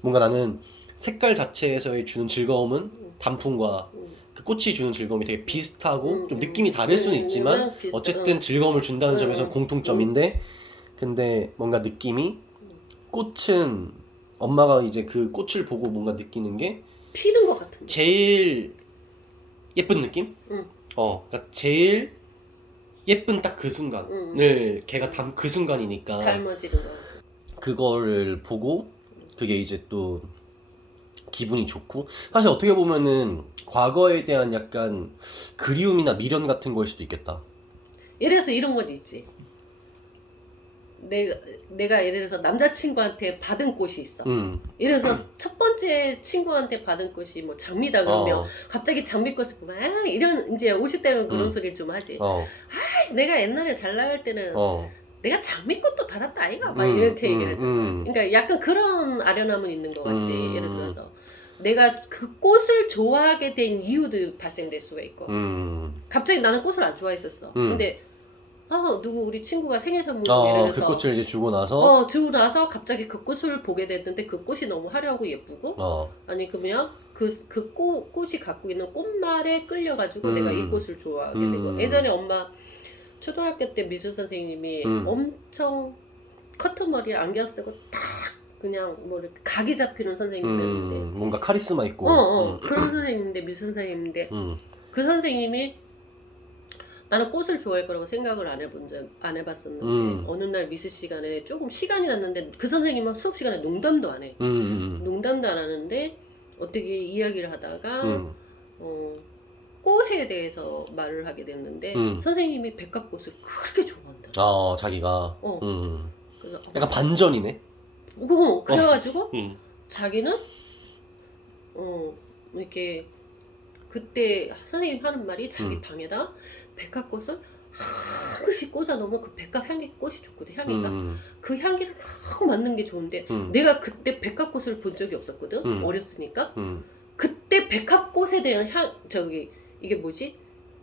뭔가 나는 색깔 자체에서의 주는 즐거움은 단풍과 그 꽃이 주는 즐거움이 되게 비슷하고 좀 느낌이 다를 수는 있지만 어쨌든 즐거움을 준다는 점에서 공통점인데 근데 뭔가 느낌이 꽃은 엄마가 이제 그 꽃을 보고 뭔가 느끼는 게 피는 것 같은 제일 예쁜 느낌? 그러니까 제일 예쁜 딱 그 순간을 걔가 그 순간이니까 닮아지는 거. 그거를 보고 그게 이제 또 기분이 좋고 사실 어떻게 보면은 과거에 대한 약간 그리움이나 미련 같은 거일 수도 있겠다. 예를 들어서 이런 건 있지. 내가 예를 들어서 남자친구한테 받은 꽃이 있어. 예를 들어서 첫 번째 친구한테 받은 꽃이 뭐 장미다 그러면 갑자기 장미꽃을 보면 이런 이제 50대는 그런 소리를 좀 하지. 내가 옛날에 잘 나갈 때는 내가 장미꽃도 받았다 아이가 막 이렇게 얘기하잖아. 그러니까 약간 그런 아련함은 있는 것 같지. 예를 들어서 내가 그 꽃을 좋아하게 된 이유도 발생될 수가 있고 갑자기 나는 꽃을 안 좋아했었어. 근데 누구 우리 친구가 생일 선물로 예를 들어서 그 꽃을 이제 주고 나서 주고 나서 갑자기 그 꽃을 보게 됐는데 그 꽃이 너무 화려하고 예쁘고 아니 그러면 그 꽃이 갖고 있는 꽃말에 끌려가지고 내가 이 꽃을 좋아하게 되고 예전에 엄마 초등학교 때 미술 선생님이 엄청 커트머리에 안경 쓰고 딱 그냥 뭐 이렇게 각이 잡히는 선생님이었는데 뭔가 카리스마 있고 그런 선생님인데 미술 선생님인데 그 선생님이 나는 꽃을 좋아할 거라고 생각을 안 해봤었는데 어느 날 미술 시간에 조금 시간이 났는데 그 선생님은 수업 시간에 농담도 안 해. 농담도 안 하는데 어떻게 이야기를 하다가 꽃에 대해서 말을 하게 됐는데 선생님이 백합꽃을 그렇게 좋아한다. 자기가 그래서 약간 반전이네. 그래가지고 자기는 이렇게 그때 선생님 하는 말이 자기 방에다 백합꽃을 한 그릇씩 꽂아 놓으면 그 백합 향기 꽃이 좋거든. 향기가 그 향기를 확 맡는 게 좋은데 내가 그때 백합꽃을 본 적이 없었거든. 어렸으니까 그때 백합꽃에 대한 이게 뭐지?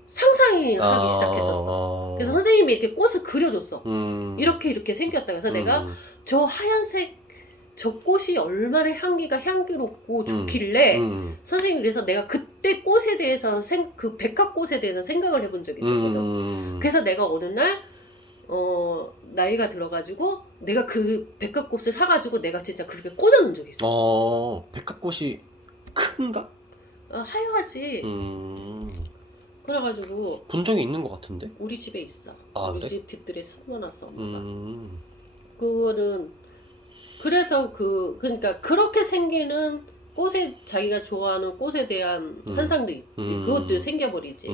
상상이 하기 시작했었어. 그래서 선생님이 이렇게 꽃을 그려줬어. 이렇게 생겼다. 그래서 내가 저 하얀색 저 꽃이 얼마나 향기가 향기롭고 좋길래 선생님이 그래서 내가 그때 꽃에 대해서 그 백합꽃에 대해서 생각을 해본 적이 있었거든. 그래서 내가 어느 날 나이가 들어가지고 내가 그 백합꽃을 사가지고 내가 진짜 그렇게 꽂아놓은 적이 있어. 백합꽃이 큰가? 하여하지. 그래가지고 본 적이 있는 것 같은데? 우리 집에 있어. 아, 우리 그래? 집 뒷뜰에 숨어놨어 엄마가. 음. 그거는 그래서 그러니까 그렇게 생기는 꽃에 자기가 좋아하는 꽃에 대한 환상도 그것도 생겨버리지.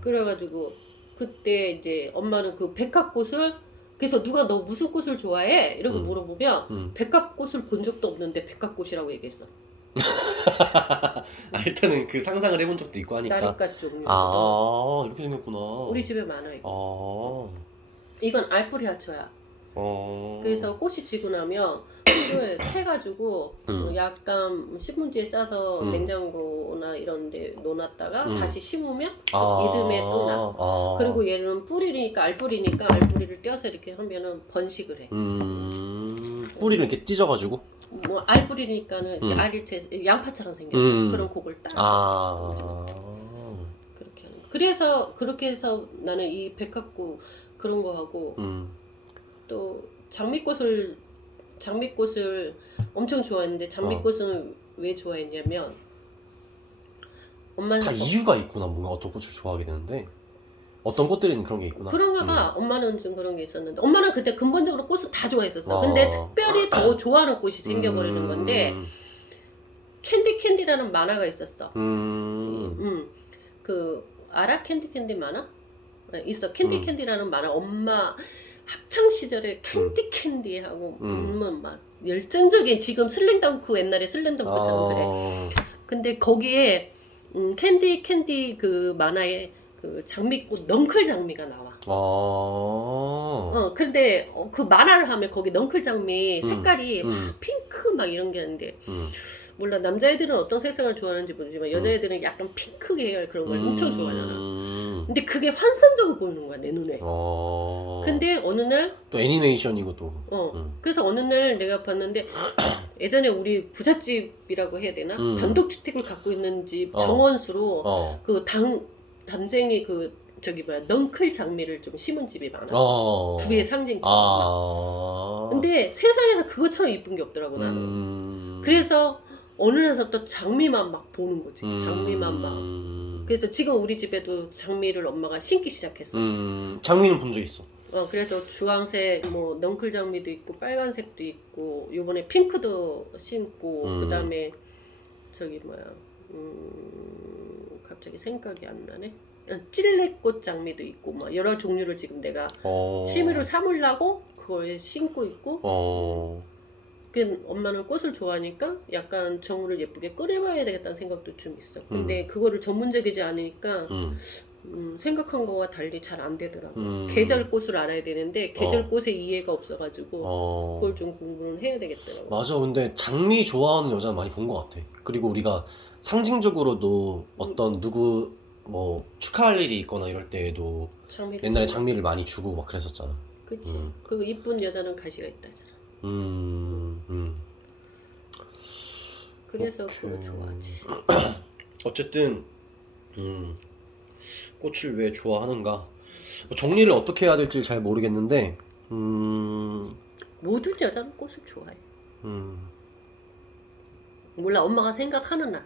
그래가지고 그때 이제 엄마는 그 백합꽃을 그래서 누가 너 무슨 꽃을 좋아해? 이러고 물어보면 백합꽃을 본 적도 없는데 백합꽃이라고 얘기했어. 아, 일단은 그 상상을 해본 적도 있고 하니까. 나리꽃 종류. 아, 이렇게 생겼구나. 우리 집에 많아 이거. 아. 이건 알뿌리 하초야. 그래서 꽃이 지고 나면 꽃을 캐가지고 약간 신문지에 싸서 냉장고나 이런 데 넣어놨다가 다시 심으면 이듬해 또 나. 그리고 얘는 뿌리니까 알뿌리니까 알뿌리를 떼어서 이렇게 하면은 번식을 해. 뿌리를 이렇게 찢어가지고. 뭐 알뿌리니까는 이렇게 알일체 양파처럼 생겼어. 그런 곡을 따. 그렇게 하는 거. 그래서 그렇게 해서 나는 이 백합구 그런 거 하고 또 장미꽃을 엄청 좋아했는데 장미꽃은 왜 좋아했냐면 엄마는 다 이유가 있구나. 뭔가 어떤 꽃을 좋아하게 되는데 어떤 꽃들은 그런 게 있구나. 그런가 봐. 엄마는 좀 그런 게 있었는데 엄마는 그때 근본적으로 꽃을 다 좋아했었어. 근데 특별히 더 좋아하는 꽃이 생겨버리는 건데 캔디라는 만화가 있었어. 그 알아? 캔디 만화? 있어. 캔디라는 만화. 엄마 학창 시절에 캔디하고 막 열정적인 지금 슬램덩크 옛날에 슬램덩크처럼 그래. 근데 거기에 캔디 그 만화에 그 장미꽃 넝클 장미가 나와. 근데 그 만화를 하면 거기 넝클 장미 색깔이 막 핑크 막 이런 게 있는데 몰라 남자애들은 어떤 색상을 좋아하는지 모르지만 여자애들은 약간 핑크 계열 그런 걸 엄청 좋아하잖아. 근데 그게 환상적으로 보이는 거야 내 눈에. 근데 어느 날 또 애니메이션이고 또. 그래서 어느 날 내가 봤는데 예전에 우리 부잣집이라고 해야 되나? 단독주택을 갖고 있는 집 정원수로 그 담쟁이 그 저기 뭐야 넝클 장미를 좀 심은 집이 많았어. 부의 상징처럼. 근데 세상에서 그것처럼 이쁜 게 없더라고 나는. 그래서 어느 날부터 장미만 막 보는 거지. 장미만 막. 그래서 지금 우리 집에도 장미를 엄마가 심기 시작했어. 장미는 본 적 있어. 그래서 주황색 뭐 넝클 장미도 있고 빨간색도 있고 요번에 핑크도 심고 그다음에 저기 뭐야 갑자기 생각이 안 나네. 찔레꽃 장미도 있고 막 여러 종류를 지금 내가 취미로 삼으려고 그걸 심고 있고. 엄마는 꽃을 좋아하니까 약간 정우를 예쁘게 끓여봐야 되겠다는 생각도 좀 있어. 근데 그거를 전문적이지 않으니까 생각한 거와 달리 잘 안 되더라고. 계절꽃을 알아야 되는데 계절꽃에 이해가 없어가지고 그걸 좀 공부를 해야 되겠더라고. 맞아. 근데 장미 좋아하는 여자는 많이 본 것 같아. 그리고 우리가 상징적으로도 어떤 누구 뭐 축하할 일이 있거나 이럴 때에도 옛날에 장미를 많이 주고 막 그랬었잖아. 그치. 그리고 이쁜 여자는 가시가 있다잖아. 그래서 그거 좋아하지. 어쨌든 꽃을 왜 좋아하는가 정리를 어떻게 해야 될지 잘 모르겠는데 모든 여자는 꽃을 좋아해. 몰라 엄마가 생각하는 한.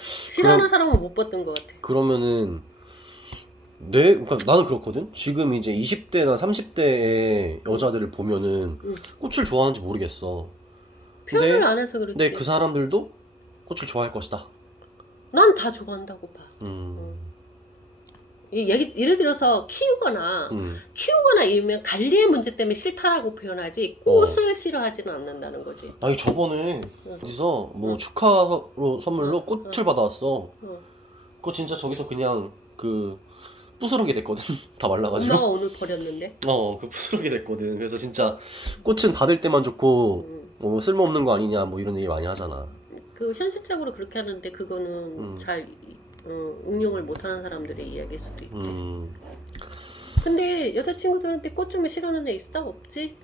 싫어하는 사람은 못 봤던 것 같아. 그러면은 그러니까 나는 그렇거든. 지금 이제 20대나 30대의 여자들을 보면은 꽃을 좋아하는지 모르겠어. 표현을 안 해서 그렇지. 근데 그 사람들도 꽃을 좋아할 것이다. 난 다 좋아한다고 봐. 예를 들어서 키우거나 이러면 관리의 문제 때문에 싫다라고 표현하지 꽃을 싫어하지는 않는다는 거지. 아니 저번에 어디서 뭐 축하로 선물로 꽃을 받아왔어. 그거 진짜 저기서 그냥 그 부스러기 됐거든. 다 말라가지고. 엄마가 오늘 버렸는데. 그 부스러기 됐거든. 그래서 진짜 꽃은 받을 때만 좋고 쓸모없는 거 아니냐 뭐 이런 얘기 많이 하잖아. 그 현실적으로 그렇게 하는데 그거는 잘 응용을 못하는 사람들의 이야기일 수도 있지. 근데 여자친구들한테 꽃 주면 싫어하는 애 있어? 없지?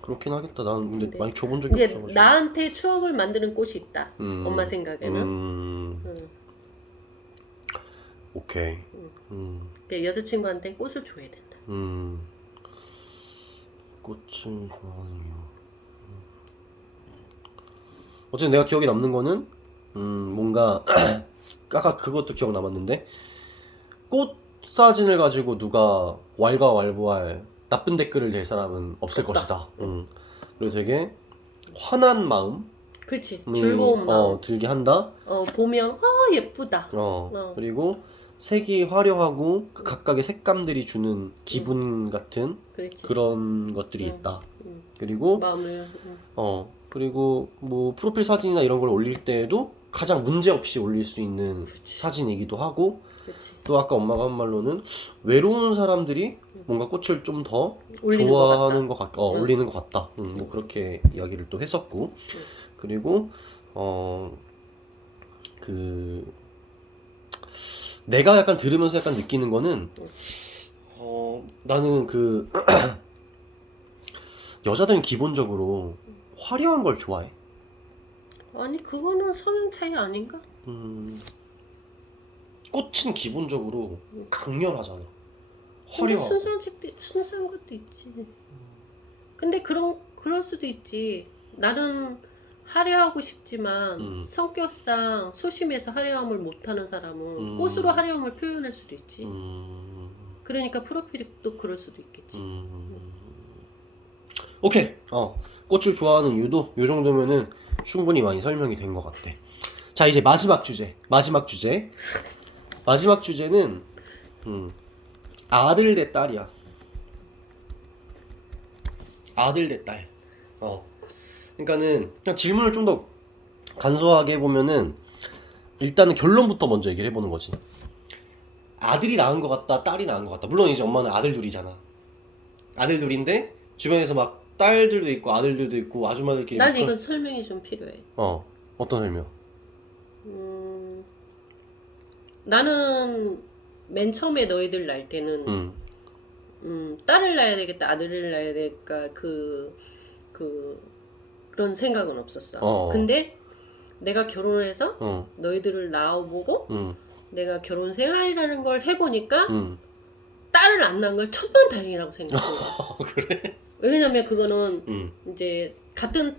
그렇긴 하겠다. 난 근데 네. 많이 줘본 적이 이제 없어가지고. 나한테 추억을 만드는 꽃이 있다. 엄마 생각에는. 오케이. 근데 여자친구한테 꽃을 줘야 된다. 꽃을 좋아하는 이유. 어쨌든 내가 기억에 남는 거는 뭔가 아까 그것도 기억 남았는데 꽃 사진을 가지고 누가 왈가왈부할 나쁜 댓글을 댈 사람은 없을 없다. 것이다. 그리고 되게 환한 마음, 그렇지. 즐거운 마음. 들게 한다. 보면 예쁘다. 그리고 색이 화려하고 그 각각의 색감들이 주는 기분 같은 그렇지. 그런 것들이 있다. 음. 그리고 마음을. 그리고 뭐 프로필 사진이나 이런 걸 올릴 때에도 가장 문제 없이 올릴 수 있는 사진이기도 하고, 그렇지. 또 아까 엄마가 한 말로는 외로운 사람들이 뭔가 꽃을 좀 더 올리는 좋아하는 것 같다. 올리는 것 같다. 뭐 그렇게 이야기를 또 했었고, 그리고 그 내가 약간 들으면서 약간 느끼는 거는 나는 그 여자들은 기본적으로 화려한 걸 좋아해. 아니 그거는 성향 차이 아닌가? 꽃은 기본적으로 강렬하잖아. 근데 화려하고. 순수한 것도 있지. 근데 그럴 수도 있지. 나는 화려하고 싶지만 성격상 소심해서 화려함을 못하는 사람은 꽃으로 화려함을 표현할 수도 있지. 그러니까 프로필이 또 그럴 수도 있겠지. 오케이. 꽃을 좋아하는 이유도 요 정도면은 충분히 많이 설명이 된 것 같아. 자, 이제 마지막 주제는 아들 대 딸이야. 아들 대 딸. 그러니까는 그냥 질문을 좀 더 간소하게 해보면은 일단은 결론부터 먼저 얘기를 해보는 거지. 아들이 낳은 것 같다, 딸이 낳은 것 같다. 물론 이제 엄마는 아들 둘이잖아. 아들 둘인데 주변에서 막 딸들도 있고 아들들도 있고 아줌마들끼리. 난 이건 설명이 좀 필요해. 어떤 설명? 나는 맨 처음에 너희들 낳을 때는 딸을 낳아야 되겠다, 아들을 낳아야 될까 그런 생각은 없었어. 근데 내가 결혼을 해서 너희들을 낳아보고 내가 결혼 생활이라는 걸 해보니까 딸을 안 낳은 걸 천만다행이라고 생각해. 그래? 왜냐면 그거는 이제 같은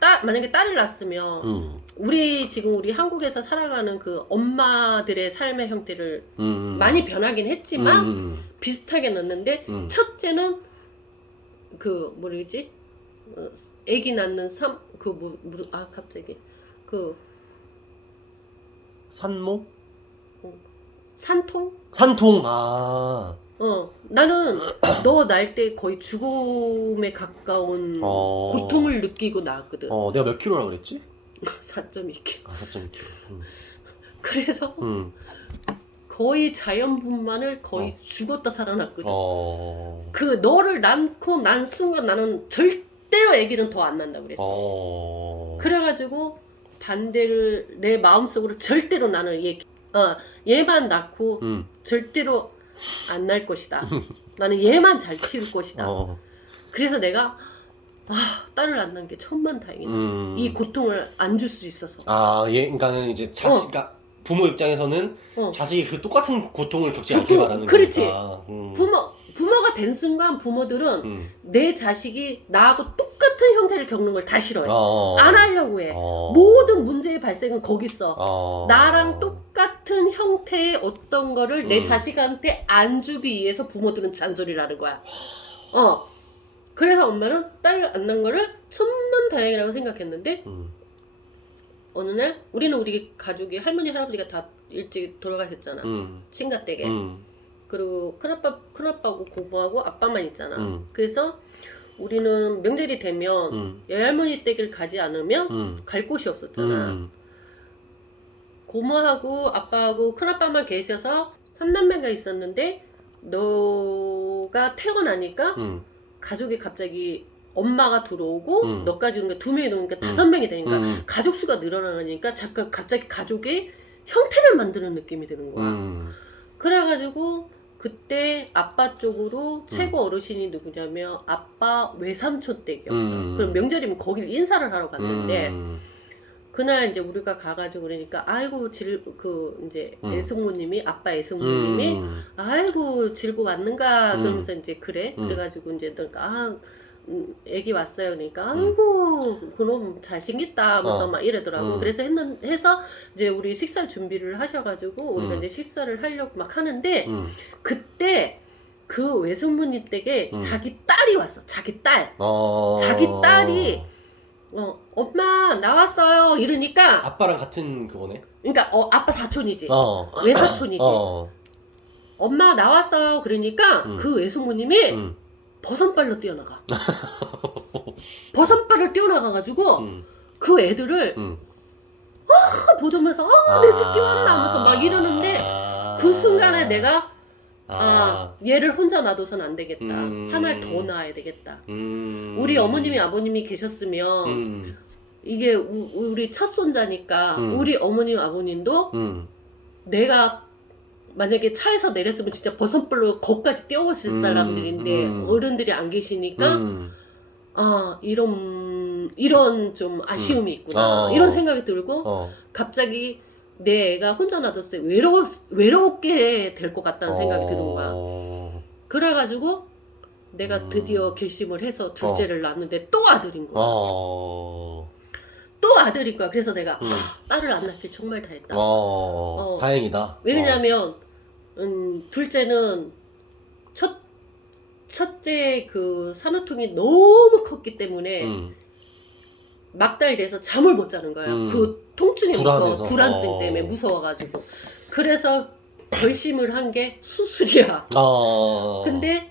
만약에 딸을 낳았으면 우리 한국에서 살아가는 그 엄마들의 삶의 형태를 많이 변하긴 했지만 비슷하게 낳는데 첫째는 그 뭐지? 아기 낳는 갑자기 그 산모? 산통? 산통. 나는 너 낳을 때 거의 죽음에 가까운 고통을 느끼고 낳았거든. 내가 몇 킬로라 그랬지? 4.2kg. 4.2kg. 그래서 거의 자연분만을 거의 죽었다 살아났거든. 그 너를 낳고 난 순간 나는 절대로 아기는 더 안 난다고 그랬어. 그래가지고 반대를 내 마음속으로 절대로 나는 얘만 낳고 절대로 안 날 것이다. 나는 얘만 잘 키울 것이다. 그래서 내가 딸을 안 낳은 게 천만다행이다. 이 고통을 안 줄 수 있어서. 그러니까는 이제 부모 입장에서는 자식이 그 똑같은 고통을 겪지 않길 바라는 그렇지. 거니까. 부모가 된 순간 부모들은 내 자식이 나하고 똑같은 형태를 겪는 걸 다 싫어해. 안 하려고 해. 모든 문제의 발생은 거기 있어. 나랑 똑같은 형태의 어떤 거를 내 자식한테 안 주기 위해서 부모들은 잔소리를 하는 거야. 그래서 엄마는 딸을 안 낳은 거를 천만다행이라고 생각했는데 어느 날 우리 가족이 할머니 할아버지가 다 일찍 돌아가셨잖아. 친가댁에. 그리고 큰아빠하고 고모하고 아빠만 있잖아. 그래서 우리는 명절이 되면 외할머니 댁을 가지 않으면 갈 곳이 없었잖아. 고모하고 아빠하고 큰아빠만 계셔서 3남매가 있었는데 너가 태어나니까 가족이 갑자기 엄마가 들어오고 너까지 오니까 2명이 넘으니까 5명이 되니까 가족 수가 늘어나니까 갑자기 가족의 형태를 만드는 느낌이 드는 거야. 그래가지고 그때 아빠 쪽으로 최고 어르신이 누구냐면 아빠 외삼촌 댁이었어. 그럼 명절이면 거기를 인사를 하러 갔는데 그날 이제 우리가 가가지고 그러니까 아이고 이제 애숙모님이 아빠 애숙모님이 아이고 질보 왔는가 그러면서 이제 그래가지고 이제 애기 왔어요. 그러니까 아이고 그놈 잘생겼다 하면서 막 이러더라고. 그래서 해서 이제 우리 식사 준비를 하셔가지고 우리가 이제 식사를 하려고 막 하는데 그때 그 외숙모님 댁에 자기 딸이 왔어. 자기 딸. 자기 딸이 엄마 나왔어요 이러니까 아빠랑 같은 그거네. 그러니까 아빠 사촌이지. 외사촌이지. 엄마 나왔어요 그러니까 그 외숙모님이 버선발로 뛰어나가. 버선발을 뛰어나가가지고 그 애들을 보더면서 내 새끼 왔나 하면서 막 이러는데 그 순간에 내가 얘를 혼자 놔둬선 안 되겠다. 하나를 더 낳아야 되겠다. 우리 어머님이 아버님이 계셨으면 이게 우리 첫 손자니까 우리 어머님 아버님도 내가 만약에 차에서 내렸으면 진짜 버선발로 거기까지 뛰어오실 사람들인데 어른들이 안 계시니까 이런 좀 아쉬움이 있구나 이런 생각이 들고 갑자기 내 애가 혼자 놔뒀을 때 외롭게 될 것 같다는 생각이 드는 거야. 그래가지고 내가 드디어 결심을 해서 둘째를 낳았는데 또 아들인 거야. 또 아들인 거야. 그래서 내가 딸을 안 낳길 정말 다행이다. 다행이다. 왜냐면 둘째는 첫째 그 산후통이 너무 컸기 때문에 막달돼서 잠을 못 자는 거야. 그 통증이 무서워. 불안증 때문에 무서워가지고. 그래서 결심을 한 게 수술이야. 근데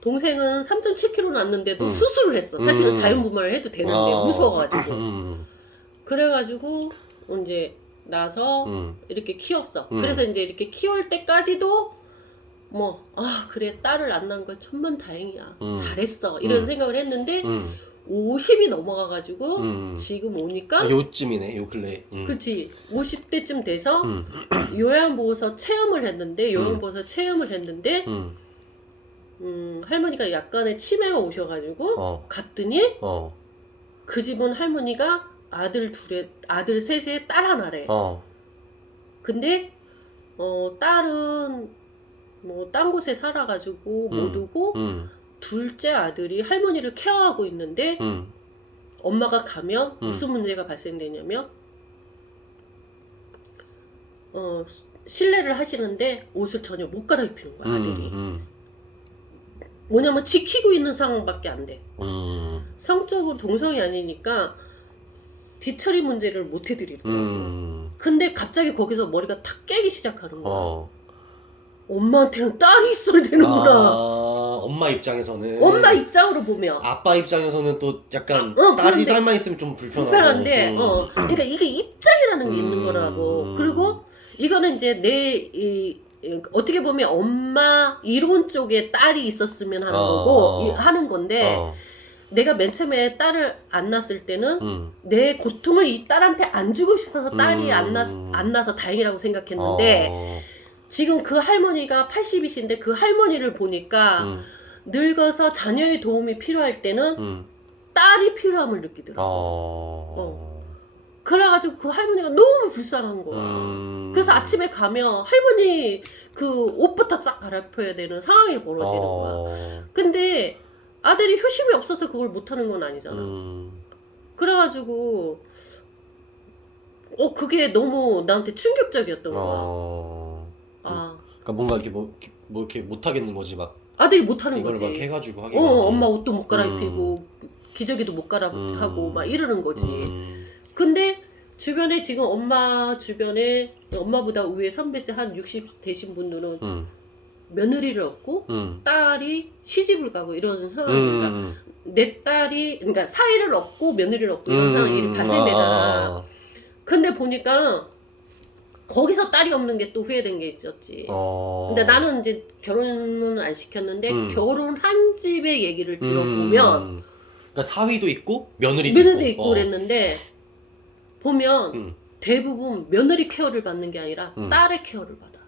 동생은 3.7kg 났는데도 수술을 했어. 사실은 자연분만을 해도 되는데 무서워가지고. 그래가지고 이제 나서 이렇게 키웠어. 그래서 이제 이렇게 키울 때까지도 그래 딸을 안 낳은 걸 천만다행이야. 잘했어. 이런 생각을 했는데 50이 넘어가가지고 지금 오니까 요쯤이네 요 근래. 그렇지 50대쯤 돼서 요양보호소 체험을 했는데 할머니가 약간의 치매가 오셔가지고 갔더니 그 집은 할머니가 아들 셋에 딸 하나래. 근데 딸은 뭐 딴 곳에 살아가지고 못 오고 둘째 아들이 할머니를 케어하고 있는데 엄마가 가면 무슨 문제가 발생되냐면 실례를 하시는데 옷을 전혀 못 갈아입히는 거야 아들이. 뭐냐면 지키고 있는 상황밖에 안 돼. 성적으로 동성이 아니니까 뒤처리 문제를 못 해드리더라고. 근데 갑자기 거기서 머리가 탁 깨기 시작하는 거야. 엄마한테는 딸이 있어야 되는구나. 엄마 입장에서는. 엄마 입장으로 보면. 아빠 입장에서는 또 약간 그런데, 딸만 있으면 좀 불편한데, 그러니까 이게 입장이라는 게 있는 거라고. 그리고 이거는 이제 어떻게 보면 엄마 이론 쪽에 딸이 있었으면 하는 거고, 하는 건데, 내가 맨 처음에 딸을 안 낳았을 때는 내 고통을 이 딸한테 안 주고 싶어서 딸이 안 낳아서 다행이라고 생각했는데, 지금 그 할머니가 80이신데 그 할머니를 보니까 늙어서 자녀의 도움이 필요할 때는 딸이 필요함을 느끼더라고. 그래가지고 그 할머니가 너무 불쌍한 거야. 그래서 아침에 가면 할머니 그 옷부터 쫙 갈아입혀야 되는 상황이 벌어지는 거야. 근데 아들이 효심이 없어서 그걸 못하는 건 아니잖아. 그래가지고 그게 너무 나한테 충격적이었던 거야. 그러니까 뭔가 이렇게 뭐 이렇게 못 하겠는 거지 막. 아들이 못 하는 이걸 거지. 막 해가지고 하긴. 엄마 옷도 못 갈아입히고 기저귀도 못 갈아하고 막 이러는 거지. 근데 주변에 지금 엄마 주변에 엄마보다 위에 선배세 한 60 되신 분들은 며느리를 얻고 딸이 시집을 가고 이런 상황이니까 내 딸이 그러니까 사이를 얻고 며느리를 얻고 이런 상황이 발생되잖아. 근데 보니까 거기서 딸이 없는 게 또 후회된 게 있었지. 근데 나는 이제 결혼은 안 시켰는데 결혼한 집의 얘기를 들어보면 그러니까 사위도 있고 며느리도 있고 그랬는데 보면 대부분 며느리 케어를 받는 게 아니라 딸의 케어를 받아.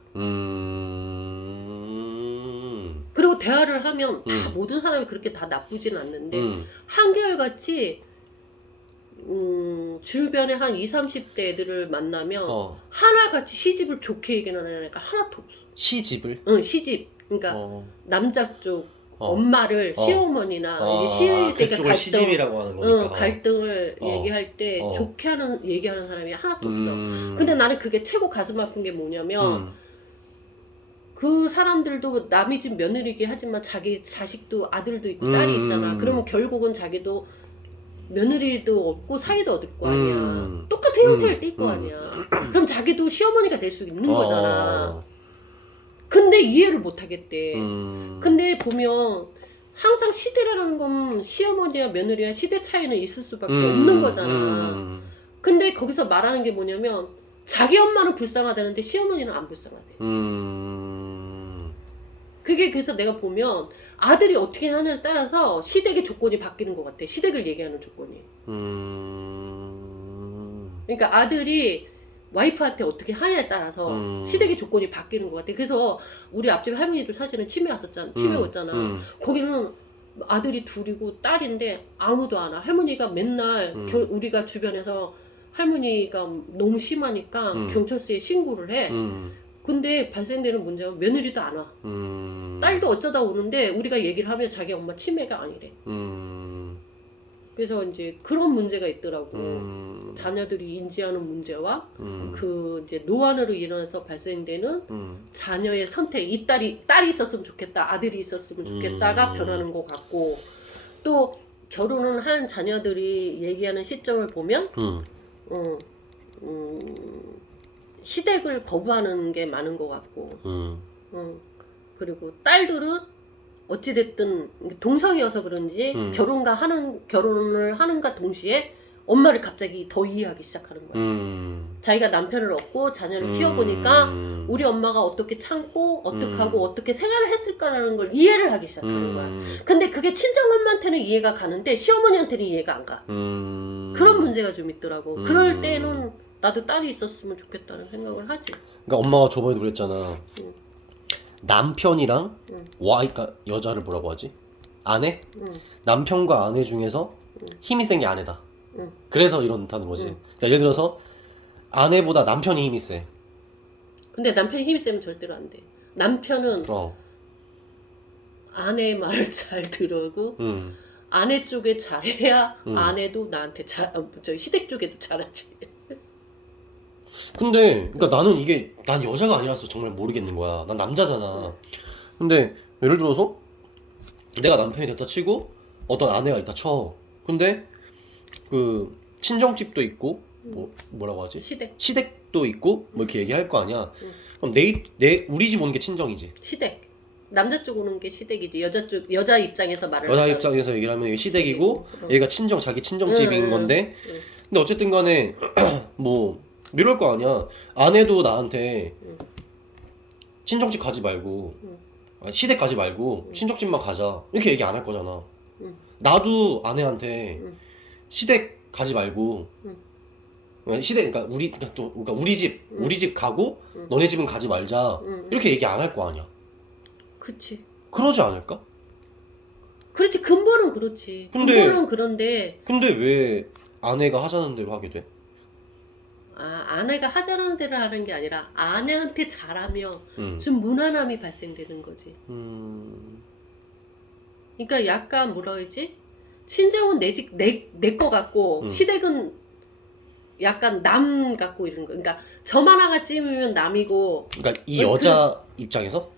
그리고 대화를 하면 다 모든 사람이 그렇게 다 나쁘진 않는데 한결같이 주변에 한 20, 30대 애들을 만나면 하나같이 시집을 좋게 얘기하는 애가 하나도 없어. 시집을? 응, 시집. 그러니까 남자 쪽 엄마를 시어머니나 이제 시댁의 그쪽을 시집이라고 하는 거니까. 갈등을 얘기할 때 좋게 얘기하는 사람이 하나도 없어. 근데 나는 그게 최고 가슴 아픈 게 뭐냐면 그 사람들도 남의 집 며느리긴 하지만 자기 자식도 아들도 있고 딸이 있잖아. 그러면 결국은 자기도 며느리도 얻고 사이도 얻을 거 아니야. 똑같은 형태를 띌 거 아니야. 그럼 자기도 시어머니가 될 수 있는 거잖아. 근데 이해를 못 하겠대. 근데 보면 항상 시대라는 건 시어머니와 며느리와 시대 차이는 있을 수밖에 없는 거잖아. 근데 거기서 말하는 게 뭐냐면 자기 엄마는 불쌍하다는데 시어머니는 안 불쌍하대. 그게 그래서 내가 보면 아들이 어떻게 하냐에 따라서 시댁의 조건이 바뀌는 것 같아. 시댁을 얘기하는 조건이. 그러니까 아들이 와이프한테 어떻게 하냐에 따라서 시댁의 조건이 바뀌는 것 같아. 그래서 우리 앞집 할머니들 사실은 치매 왔잖아. 거기는 아들이 둘이고 딸인데 아무도 안 와. 할머니가 맨날 우리가 주변에서 할머니가 너무 심하니까 경찰서에 신고를 해. 근데 발생되는 문제는 며느리도 안 와. 딸도 어쩌다 오는데 우리가 얘기를 하면 자기 엄마 치매가 아니래. 그래서 이제 그런 문제가 있더라고. 자녀들이 인지하는 문제와 그 이제 노안으로 인해서 발생되는 자녀의 선택. 이 딸이 있었으면 좋겠다, 아들이 있었으면 좋겠다가 변하는 것 같고, 또 결혼을 한 자녀들이 얘기하는 시점을 보면 시댁을 거부하는 게 많은 것 같고, 그리고 딸들은 어찌됐든 동성이어서 그런지 결혼을 하는가 동시에 엄마를 갑자기 더 이해하기 시작하는 거야. 자기가 남편을 얻고 자녀를 키워보니까 우리 엄마가 어떻게 참고 어떻게 하고 어떻게 생활을 했을까라는 걸 이해를 하기 시작하는 거야. 근데 그게 친정엄마한테는 이해가 가는데 시어머니한테는 이해가 안 가. 그런 문제가 좀 있더라고. 그럴 때는 나도 딸이 있었으면 좋겠다는 생각을 하지. 그러니까 엄마가 저번에도 그랬잖아. 남편이랑 그러니까 여자를 뭐라고 하지? 아내? 남편과 아내 중에서 힘이 센 게 아내다. 그래서 이런다는 거지. 그러니까 예를 들어서 아내보다 남편이 힘이 세. 근데 남편이 힘이 세면 절대로 안 돼. 남편은 아내의 말을 잘 들어고 아내 쪽에 잘해야 아내도 나한테 시댁 쪽에도 잘하지. 근데 그러니까 난 여자가 아니라서 정말 모르겠는 거야. 난 남자잖아. 근데 예를 들어서 내가 남편이 됐다 치고 어떤 아내가 있다 쳐. 근데 그 친정집도 있고 뭐라고 하지? 시댁도 있고 뭐 이렇게 얘기할 거 아니야. 그럼 우리 집 오는 게 친정이지. 시댁. 남자 쪽 오는 게 시댁이지. 여자 입장에서 말을 여자 입장에서 얘기를 하면 이게 시댁이고 얘가 자기 친정집인 건데 근데 어쨌든 간에 뭐 이럴 거 아니야. 아내도 나한테 친정집 가지 말고 시댁 가지 말고 친정집만 가자 이렇게 얘기 안 할 거잖아. 나도 아내한테 시댁 가지 말고 시댁 그러니까 우리 집 가고 너네 집은 가지 말자 이렇게 얘기 안 할 거 아니야. 그치. 그러지 않을까? 그렇지. 근본은 그렇지. 근본은 그런데 근데 왜 아내가 하자는 대로 하게 돼? 아내가 하자는 대로 하는 게 아니라 아내한테 잘하면 좀 무난함이 발생되는 거지. 그러니까 약간 뭐라 그러지? 친정은 내 거 같고 시댁은 약간 남 같고 이런 거. 그러니까 점 하나가 찜으면 남이고. 그러니까 이 여자 입장에서?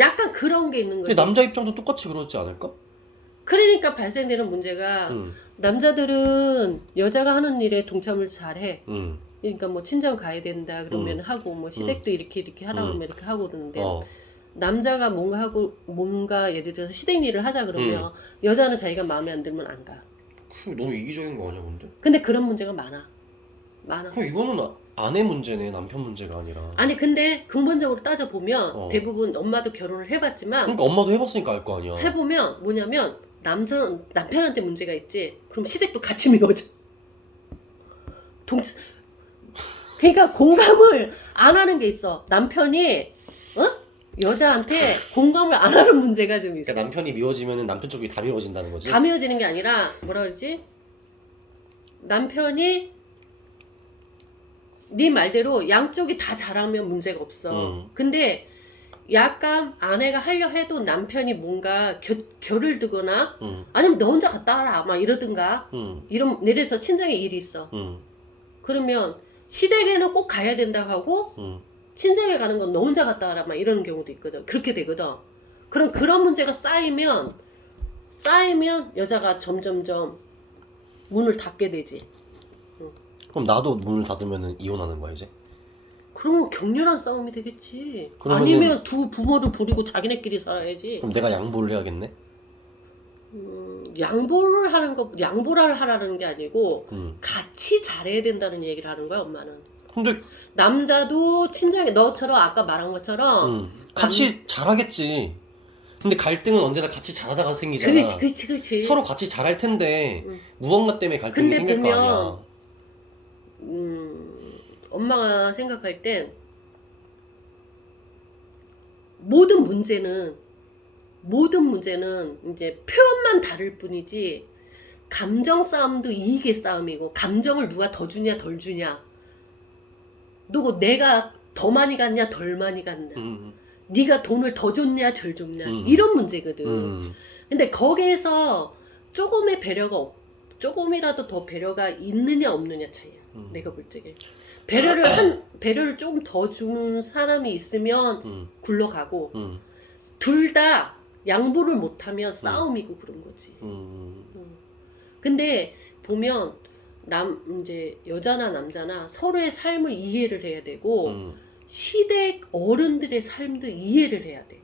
약간 그런 게 있는 거지. 근데 남자 입장도 똑같이 그러지 않을까? 그러니까 발생되는 문제가 남자들은 여자가 하는 일에 동참을 잘해. 그러니까 뭐 친정 가야 된다 그러면 하고 뭐 시댁도 이렇게 하라 그러면 이렇게 하고 그러는데 남자가 뭔가 예를 들어서 시댁 일을 하자 그러면 여자는 자기가 마음에 안 들면 안 가. 너무 이기적인 거 아니야 근데? 근데 그런 문제가 많아. 그럼 이거는 아내 문제네, 남편 문제가 아니라. 아니 근데 근본적으로 따져보면 대부분 엄마도 결혼을 해봤지만 그러니까 엄마도 해봤으니까 알 거 아니야. 해보면 뭐냐면 남편한테 문제가 있지. 그럼 시댁도 같이 미워져. 그러니까 공감을 안 하는 게 있어. 남편이 여자한테 공감을 안 하는 문제가 좀 있어. 그러니까 남편이 미워지면 남편 쪽이 다 미워진다는 거지? 다 미워지는 게 아니라 뭐라 그러지? 남편이 네 말대로 양쪽이 다 잘하면 문제가 없어. 근데 약간 아내가 하려 해도 남편이 뭔가 결을 두거나 응. 아니면 너 혼자 갔다 와라 막 이러든가 응. 이런 예를 들어서 친정에 일이 있어. 응. 그러면 시댁에는 꼭 가야 된다고 하고 응. 친정에 가는 건 너 혼자 갔다 와라 막 이러는 경우도 있거든. 그렇게 되거든. 그럼 그런 문제가 쌓이면 여자가 점점점 문을 닫게 되지. 그럼 나도 문을 닫으면 이혼하는 거야 이제? 그러면 격렬한 싸움이 되겠지. 그러면은- 아니면 두 부모를 부리고 자기네끼리 살아야지. 그럼 내가 양보를 해야겠네? 양보를 하라는 게 아니고 응. 같이 잘해야 된다는 얘기를 하는 거야 엄마는. 근데 남자도 친정에 너처럼 아까 말한 것처럼 응. 같이 잘하겠지. 근데 갈등은 언제나 같이 잘하다가 생기잖아. 그렇지. 서로 같이 잘할 텐데 응. 무언가 때문에 갈등이 근데 생길 거 보면 아니야. 엄마가 생각할 땐 모든 문제는 이제 표현만 다를 뿐이지 감정 싸움도 이익의 싸움이고 감정을 누가 더 주냐 덜 주냐 또 내가 더 많이 갔냐 덜 많이 갔냐 네가 돈을 더 줬냐 덜 줬냐 이런 문제거든. 근데 거기에서 조금이라도 더 배려가 있느냐 없느냐 차이야. 내가 볼 적에 배려를 조금 더 주는 사람이 있으면 굴러가고 둘 다 양보를 못하면 싸움이고 그런 거지. 근데 보면 이제 여자나 남자나 서로의 삶을 이해를 해야 되고 시댁 어른들의 삶도 이해를 해야 돼.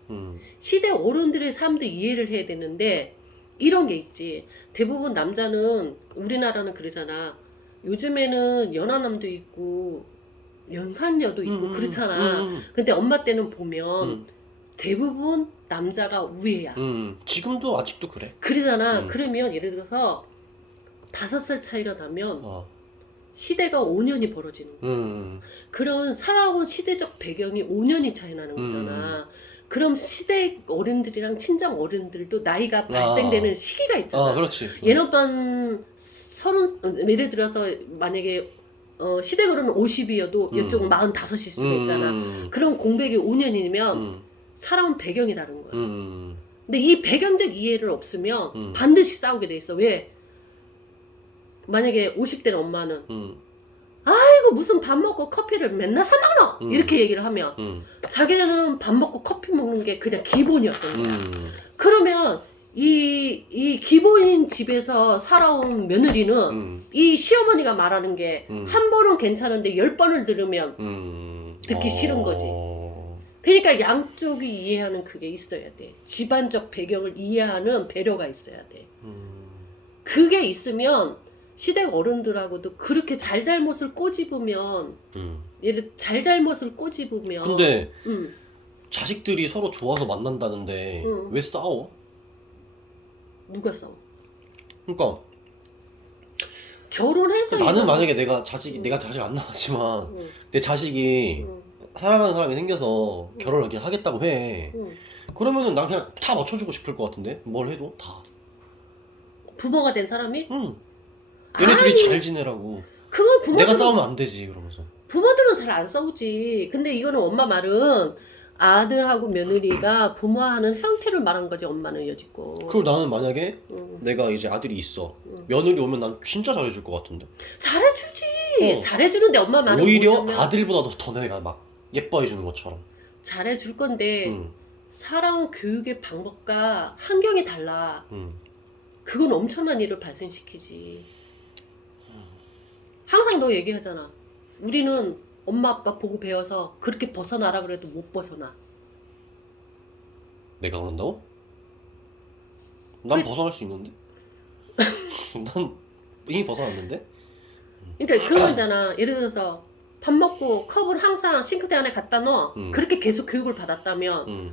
시댁 어른들의 삶도 이해를 해야 되는데 이런 게 있지. 대부분 남자는 우리나라는 그러잖아. 요즘에는 연하남도 있고 연산녀도 있고 그렇잖아. 근데 엄마 때는 보면 대부분 남자가 우애야. 지금도 아직도 그래. 그러잖아. 그러면 예를 들어서 5살 차이가 나면 시대가 5년이 벌어지는 거잖아. 그런 살아온 시대적 배경이 5년이 차이 나는 거잖아. 그럼 시댁 어른들이랑 친정 어른들도 나이가 발생되는 시기가 있잖아. 그렇지. 얘네반 예를 들어서 만약에 시댁 어른은 50이어도 이쪽은 45일 수가 있잖아. 그럼 공백이 5년이면 살아온 배경이 다른 거야. 근데 이 배경적 이해를 없으면 반드시 싸우게 돼 있어. 왜? 만약에 50대는 엄마는 아이고 무슨 밥 먹고 커피를 맨날 사 먹노 이렇게 얘기를 하면 자기는 밥 먹고 커피 먹는 게 그냥 기본이었던 거야. 그러면 이 기본인 집에서 살아온 며느리는 이 시어머니가 말하는 게 한 번은 괜찮은데 10번을 들으면 듣기 싫은 거지. 그러니까 양쪽이 이해하는 그게 있어야 돼. 집안적 배경을 이해하는 배려가 있어야 돼. 그게 있으면 시댁 어른들하고도 그렇게 잘잘못을 꼬집으면 잘잘못을 꼬집으면 근데 자식들이 서로 좋아서 만난다는데 왜 싸워? 누가 싸워? 그러니까 결혼해서 나는 만약에 내가 자식 안 낳았지만 내 자식이 사랑하는 사람이 생겨서 결혼을 그냥 하겠다고 해. 그러면은 난 그냥 다 맞춰주고 싶을 것 같은데 뭘 해도 다. 부모가 된 사람이? 얘네들이 잘 지내라고. 그건 부모들은 내가 싸우면 안 되지 그러면서. 부모들은 잘 안 싸우지. 근데 이거는 엄마 말은 아들하고 며느리가 부모하는 형태를 말한 거지. 엄마는 여지껏. 그걸 나는 만약에 내가 이제 아들이 있어. 며느리 오면 난 진짜 잘해줄 것 같은데. 잘해주지. 잘해주는데 엄마 말은 오히려 뭐냐면 아들보다도 더 내가 막 예뻐해주는 것처럼. 잘해줄 건데 살아온 교육의 방법과 환경이 달라. 그건 엄청난 일을 발생시키지. 항상 너 얘기하잖아. 우리는 엄마 아빠 보고 배워서 그렇게 벗어나라 그래도 못 벗어나. 내가 그런다고? 난 그- 벗어날 수 있는데? 난 이미 벗어났는데? 그러니까 그런 거잖아. 예를 들어서 밥 먹고 컵을 항상 싱크대 안에 갖다 넣어. 그렇게 계속 교육을 받았다면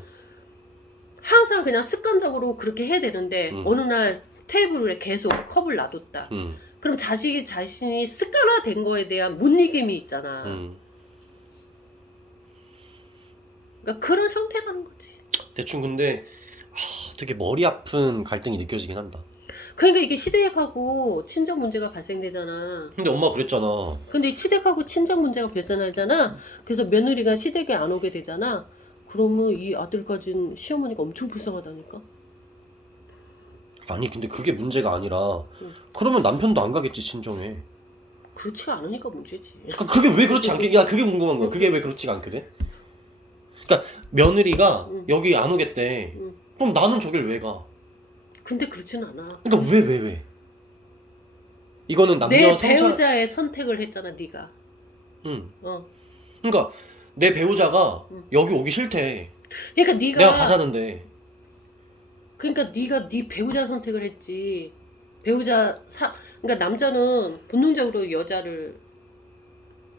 항상 그냥 습관적으로 그렇게 해야 되는데 어느 날 테이블에 계속 컵을 놔뒀다. 그럼 자신이 습관화된 거에 대한 못 이김이 있잖아. 그러니까 그런 형태라는 거지. 대충 근데 되게 머리 아픈 갈등이 느껴지긴 한다. 그러니까 이게 시댁하고 친정 문제가 발생되잖아. 근데 엄마가 그랬잖아. 근데 시댁하고 친정 문제가 발생하잖아. 그래서 며느리가 시댁에 안 오게 되잖아. 그러면 이 아들 가진 시어머니가 엄청 불쌍하다니까. 아니 근데 그게 문제가 아니라 응. 그러면 남편도 안 가겠지 친정에. 그렇지가 않으니까 문제지. 그러니까 그게 왜 그렇지 않게? 야 그게 궁금한 거야. 그게 왜 그렇지가 않게 돼? 그러니까 며느리가 응. 여기 안 오겠대. 응. 그럼 나는 저길 왜 가? 근데 그렇진 않아. 그러니까 왜? 이거는 남녀 내 성차. 배우자의 선택을 했잖아, 네가. 응. 어. 그러니까 내 배우자가 응. 여기 오기 싫대. 그러니까 네가 내가 가자는데. 그러니까 네가 네 배우자 선택을 했지. 그러니까 남자는 본능적으로 여자를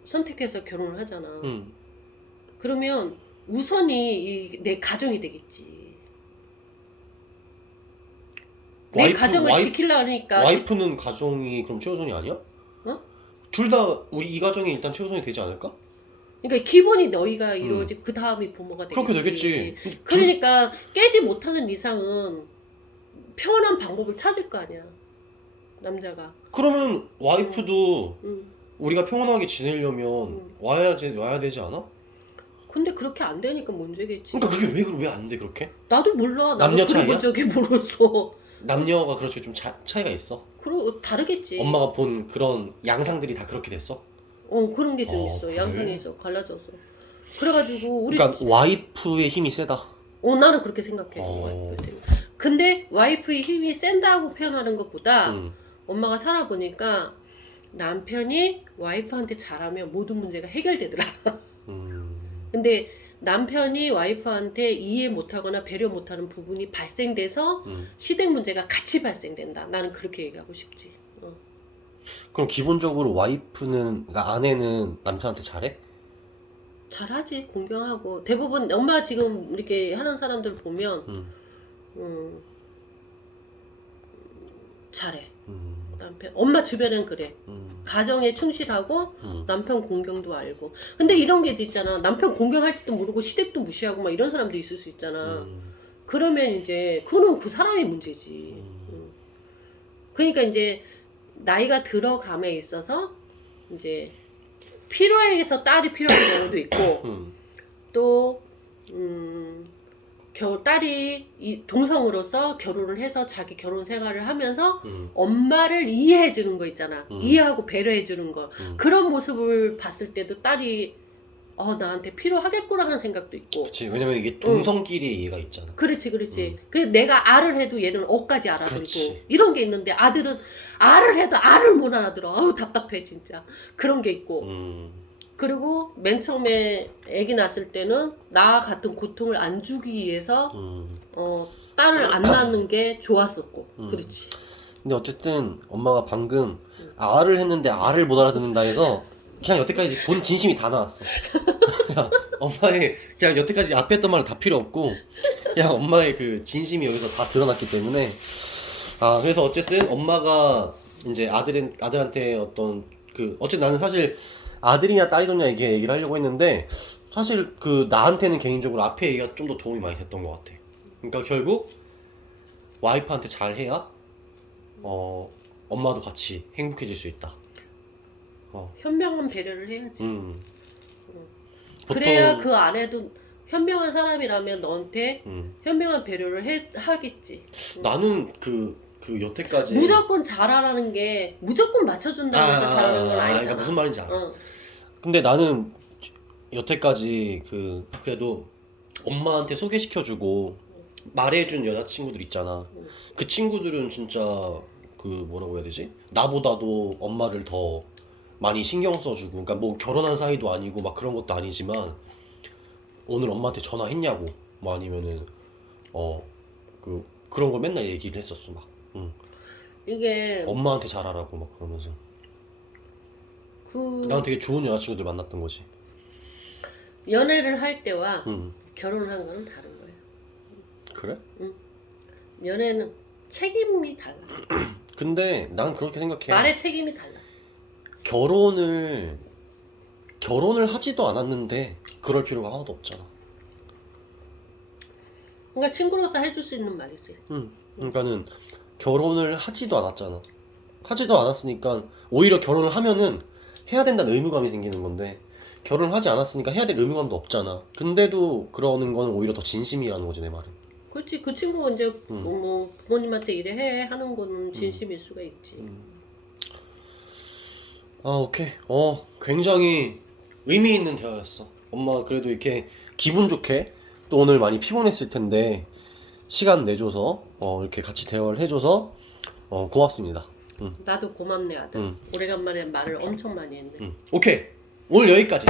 선택해서 결혼을 하잖아. 응. 그러면 우선이 내 가정이 되겠지. 내 가정을 지키려고 하니까 와이프는 가정이 그럼 최우선이 아니야? 어? 둘 다 우리 이 가정이 일단 최우선이 되지 않을까? 그러니까 기본이 너희가 이루어지고 그 다음이 부모가 되겠지. 그렇게 되겠지. 그러니까 깨지 못하는 이상은 평온한 방법을 찾을 거 아니야. 남자가. 그러면 와이프도 응. 우리가 평온하게 지내려면 와야 되지 않아? 근데 그렇게 안 되니까 문제겠지. 그러니까 그게 왜 안 돼 그렇게? 나도 몰라. 남녀 나도 그런 차이야? 적이 몰랐어. 남녀가 그렇게 좀 차이가 있어? 그럼 다르겠지. 엄마가 본 그런 양상들이 다 그렇게 됐어? 그런 게 좀 있어. 그래? 양상이 있어. 갈라졌어. 그래가지고 우리 그러니까 와이프의 힘이 세다. 나는 그렇게 생각해. 어. 근데 와이프의 힘이 센다고 표현하는 것보다 응. 엄마가 살아보니까 남편이 와이프한테 잘하면 모든 문제가 해결되더라. 근데 남편이 와이프한테 이해 못하거나 배려 못하는 부분이 발생돼서 시댁 문제가 같이 발생된다. 나는 그렇게 얘기하고 싶지. 그럼 기본적으로 와이프는, 그러니까 아내는 남편한테 잘해? 잘하지. 공경하고. 대부분 엄마 지금 이렇게 하는 사람들 보면 잘해. 남편 엄마 주변엔 그래. 가정에 충실하고 남편 공경도 알고. 근데 이런 게 있잖아. 남편 공경할지도 모르고 시댁도 무시하고 막 이런 사람도 있을 수 있잖아. 그러면 이제 그거는 그 사람이 문제지. 그러니까 이제 나이가 들어감에 있어서 이제 필요해서 딸이 필요한 경우도 있고 또 딸이 동성으로서 결혼을 해서 자기 결혼 생활을 하면서 엄마를 이해해 주는 거 있잖아. 이해하고 배려해 주는 거. 그런 모습을 봤을 때도 딸이 나한테 필요하겠구나 하는 생각도 있고. 그렇지. 왜냐면 이게 동성끼리 이해가 있잖아. 그렇지. 그래서 내가 알을 해도 얘는 어까지 알아들고 그렇지. 이런 게 있는데 아들은 알을 해도 알을 못 알아들어. 아우 답답해 진짜. 그런 게 있고. 그리고 맨 처음에 아기 낳았을 때는 나 같은 고통을 안 주기 위해서 딸을 안 낳는 게 좋았었고. 그렇지. 근데 어쨌든 엄마가 방금 알을 했는데 알을 못 알아듣는다 해서 그냥 여태까지 본 진심이 다 나왔어. 그냥 엄마의 그냥 여태까지 앞에 했던 말은 다 필요 없고 그냥 엄마의 그 진심이 여기서 다 드러났기 때문에 그래서 어쨌든 엄마가 이제 아들한테 어떤 어쨌든 나는 사실 아들이냐 딸이냐 이게 얘기를 하려고 했는데 사실 나한테는 개인적으로 앞에 얘기가 좀 더 도움이 많이 됐던 것 같아. 그러니까 결국 와이프한테 잘해야 엄마도 같이 행복해질 수 있다. 현명한 배려를 해야지. 보통, 그래야 그 아내도 현명한 사람이라면 너한테 현명한 배려를 하겠지. 나는 여태까지 무조건 잘하라는 게 무조건 맞춰준다고 해서 잘하는 건 아니잖아. 그러니까 무슨 말인지 알아. 근데 나는 여태까지 그래도 엄마한테 소개시켜주고 말해준 여자친구들 있잖아. 그 친구들은 진짜 뭐라고 해야 되지? 나보다도 엄마를 더 많이 신경 써주고, 그러니까 뭐 결혼한 사이도 아니고 막 그런 것도 아니지만 오늘 엄마한테 전화했냐고, 뭐 아니면은 그런 걸 맨날 얘기를 했었어 막. 이게 엄마한테 잘하라고 막 그러면서. 난 되게 좋은 여자친구들 만났던 거지. 연애를 할 때와 결혼을 한 거는 다른 거야. 그래? 연애는 책임이 달라. 근데 난 그렇게 생각해. 말의 책임이 달라. 결혼을 하지도 않았는데 그럴 필요가 하나도 없잖아. 그러니까 친구로서 해줄 수 있는 말이지. 그러니까는 결혼을 하지도 않았잖아. 하지도 않았으니까 오히려 결혼을 하면은 해야 된다는 의무감이 생기는 건데 결혼하지 않았으니까 해야 될 의무감도 없잖아. 근데도 그러는 건 오히려 더 진심이라는 거지 내 말은. 그렇지. 그 친구가 이제 뭐 부모님한테 이래 해 하는 거는 진심일 수가 있지. 아 오케이. 굉장히 의미 있는 대화였어. 엄마 그래도 이렇게 기분 좋게 또 오늘 많이 피곤했을 텐데 시간 내줘서 이렇게 같이 대화를 해줘서 고맙습니다. 나도 고맙네 아들. 오래간만에 말을 엄청 많이 했네. 오케이. 오늘 여기까지.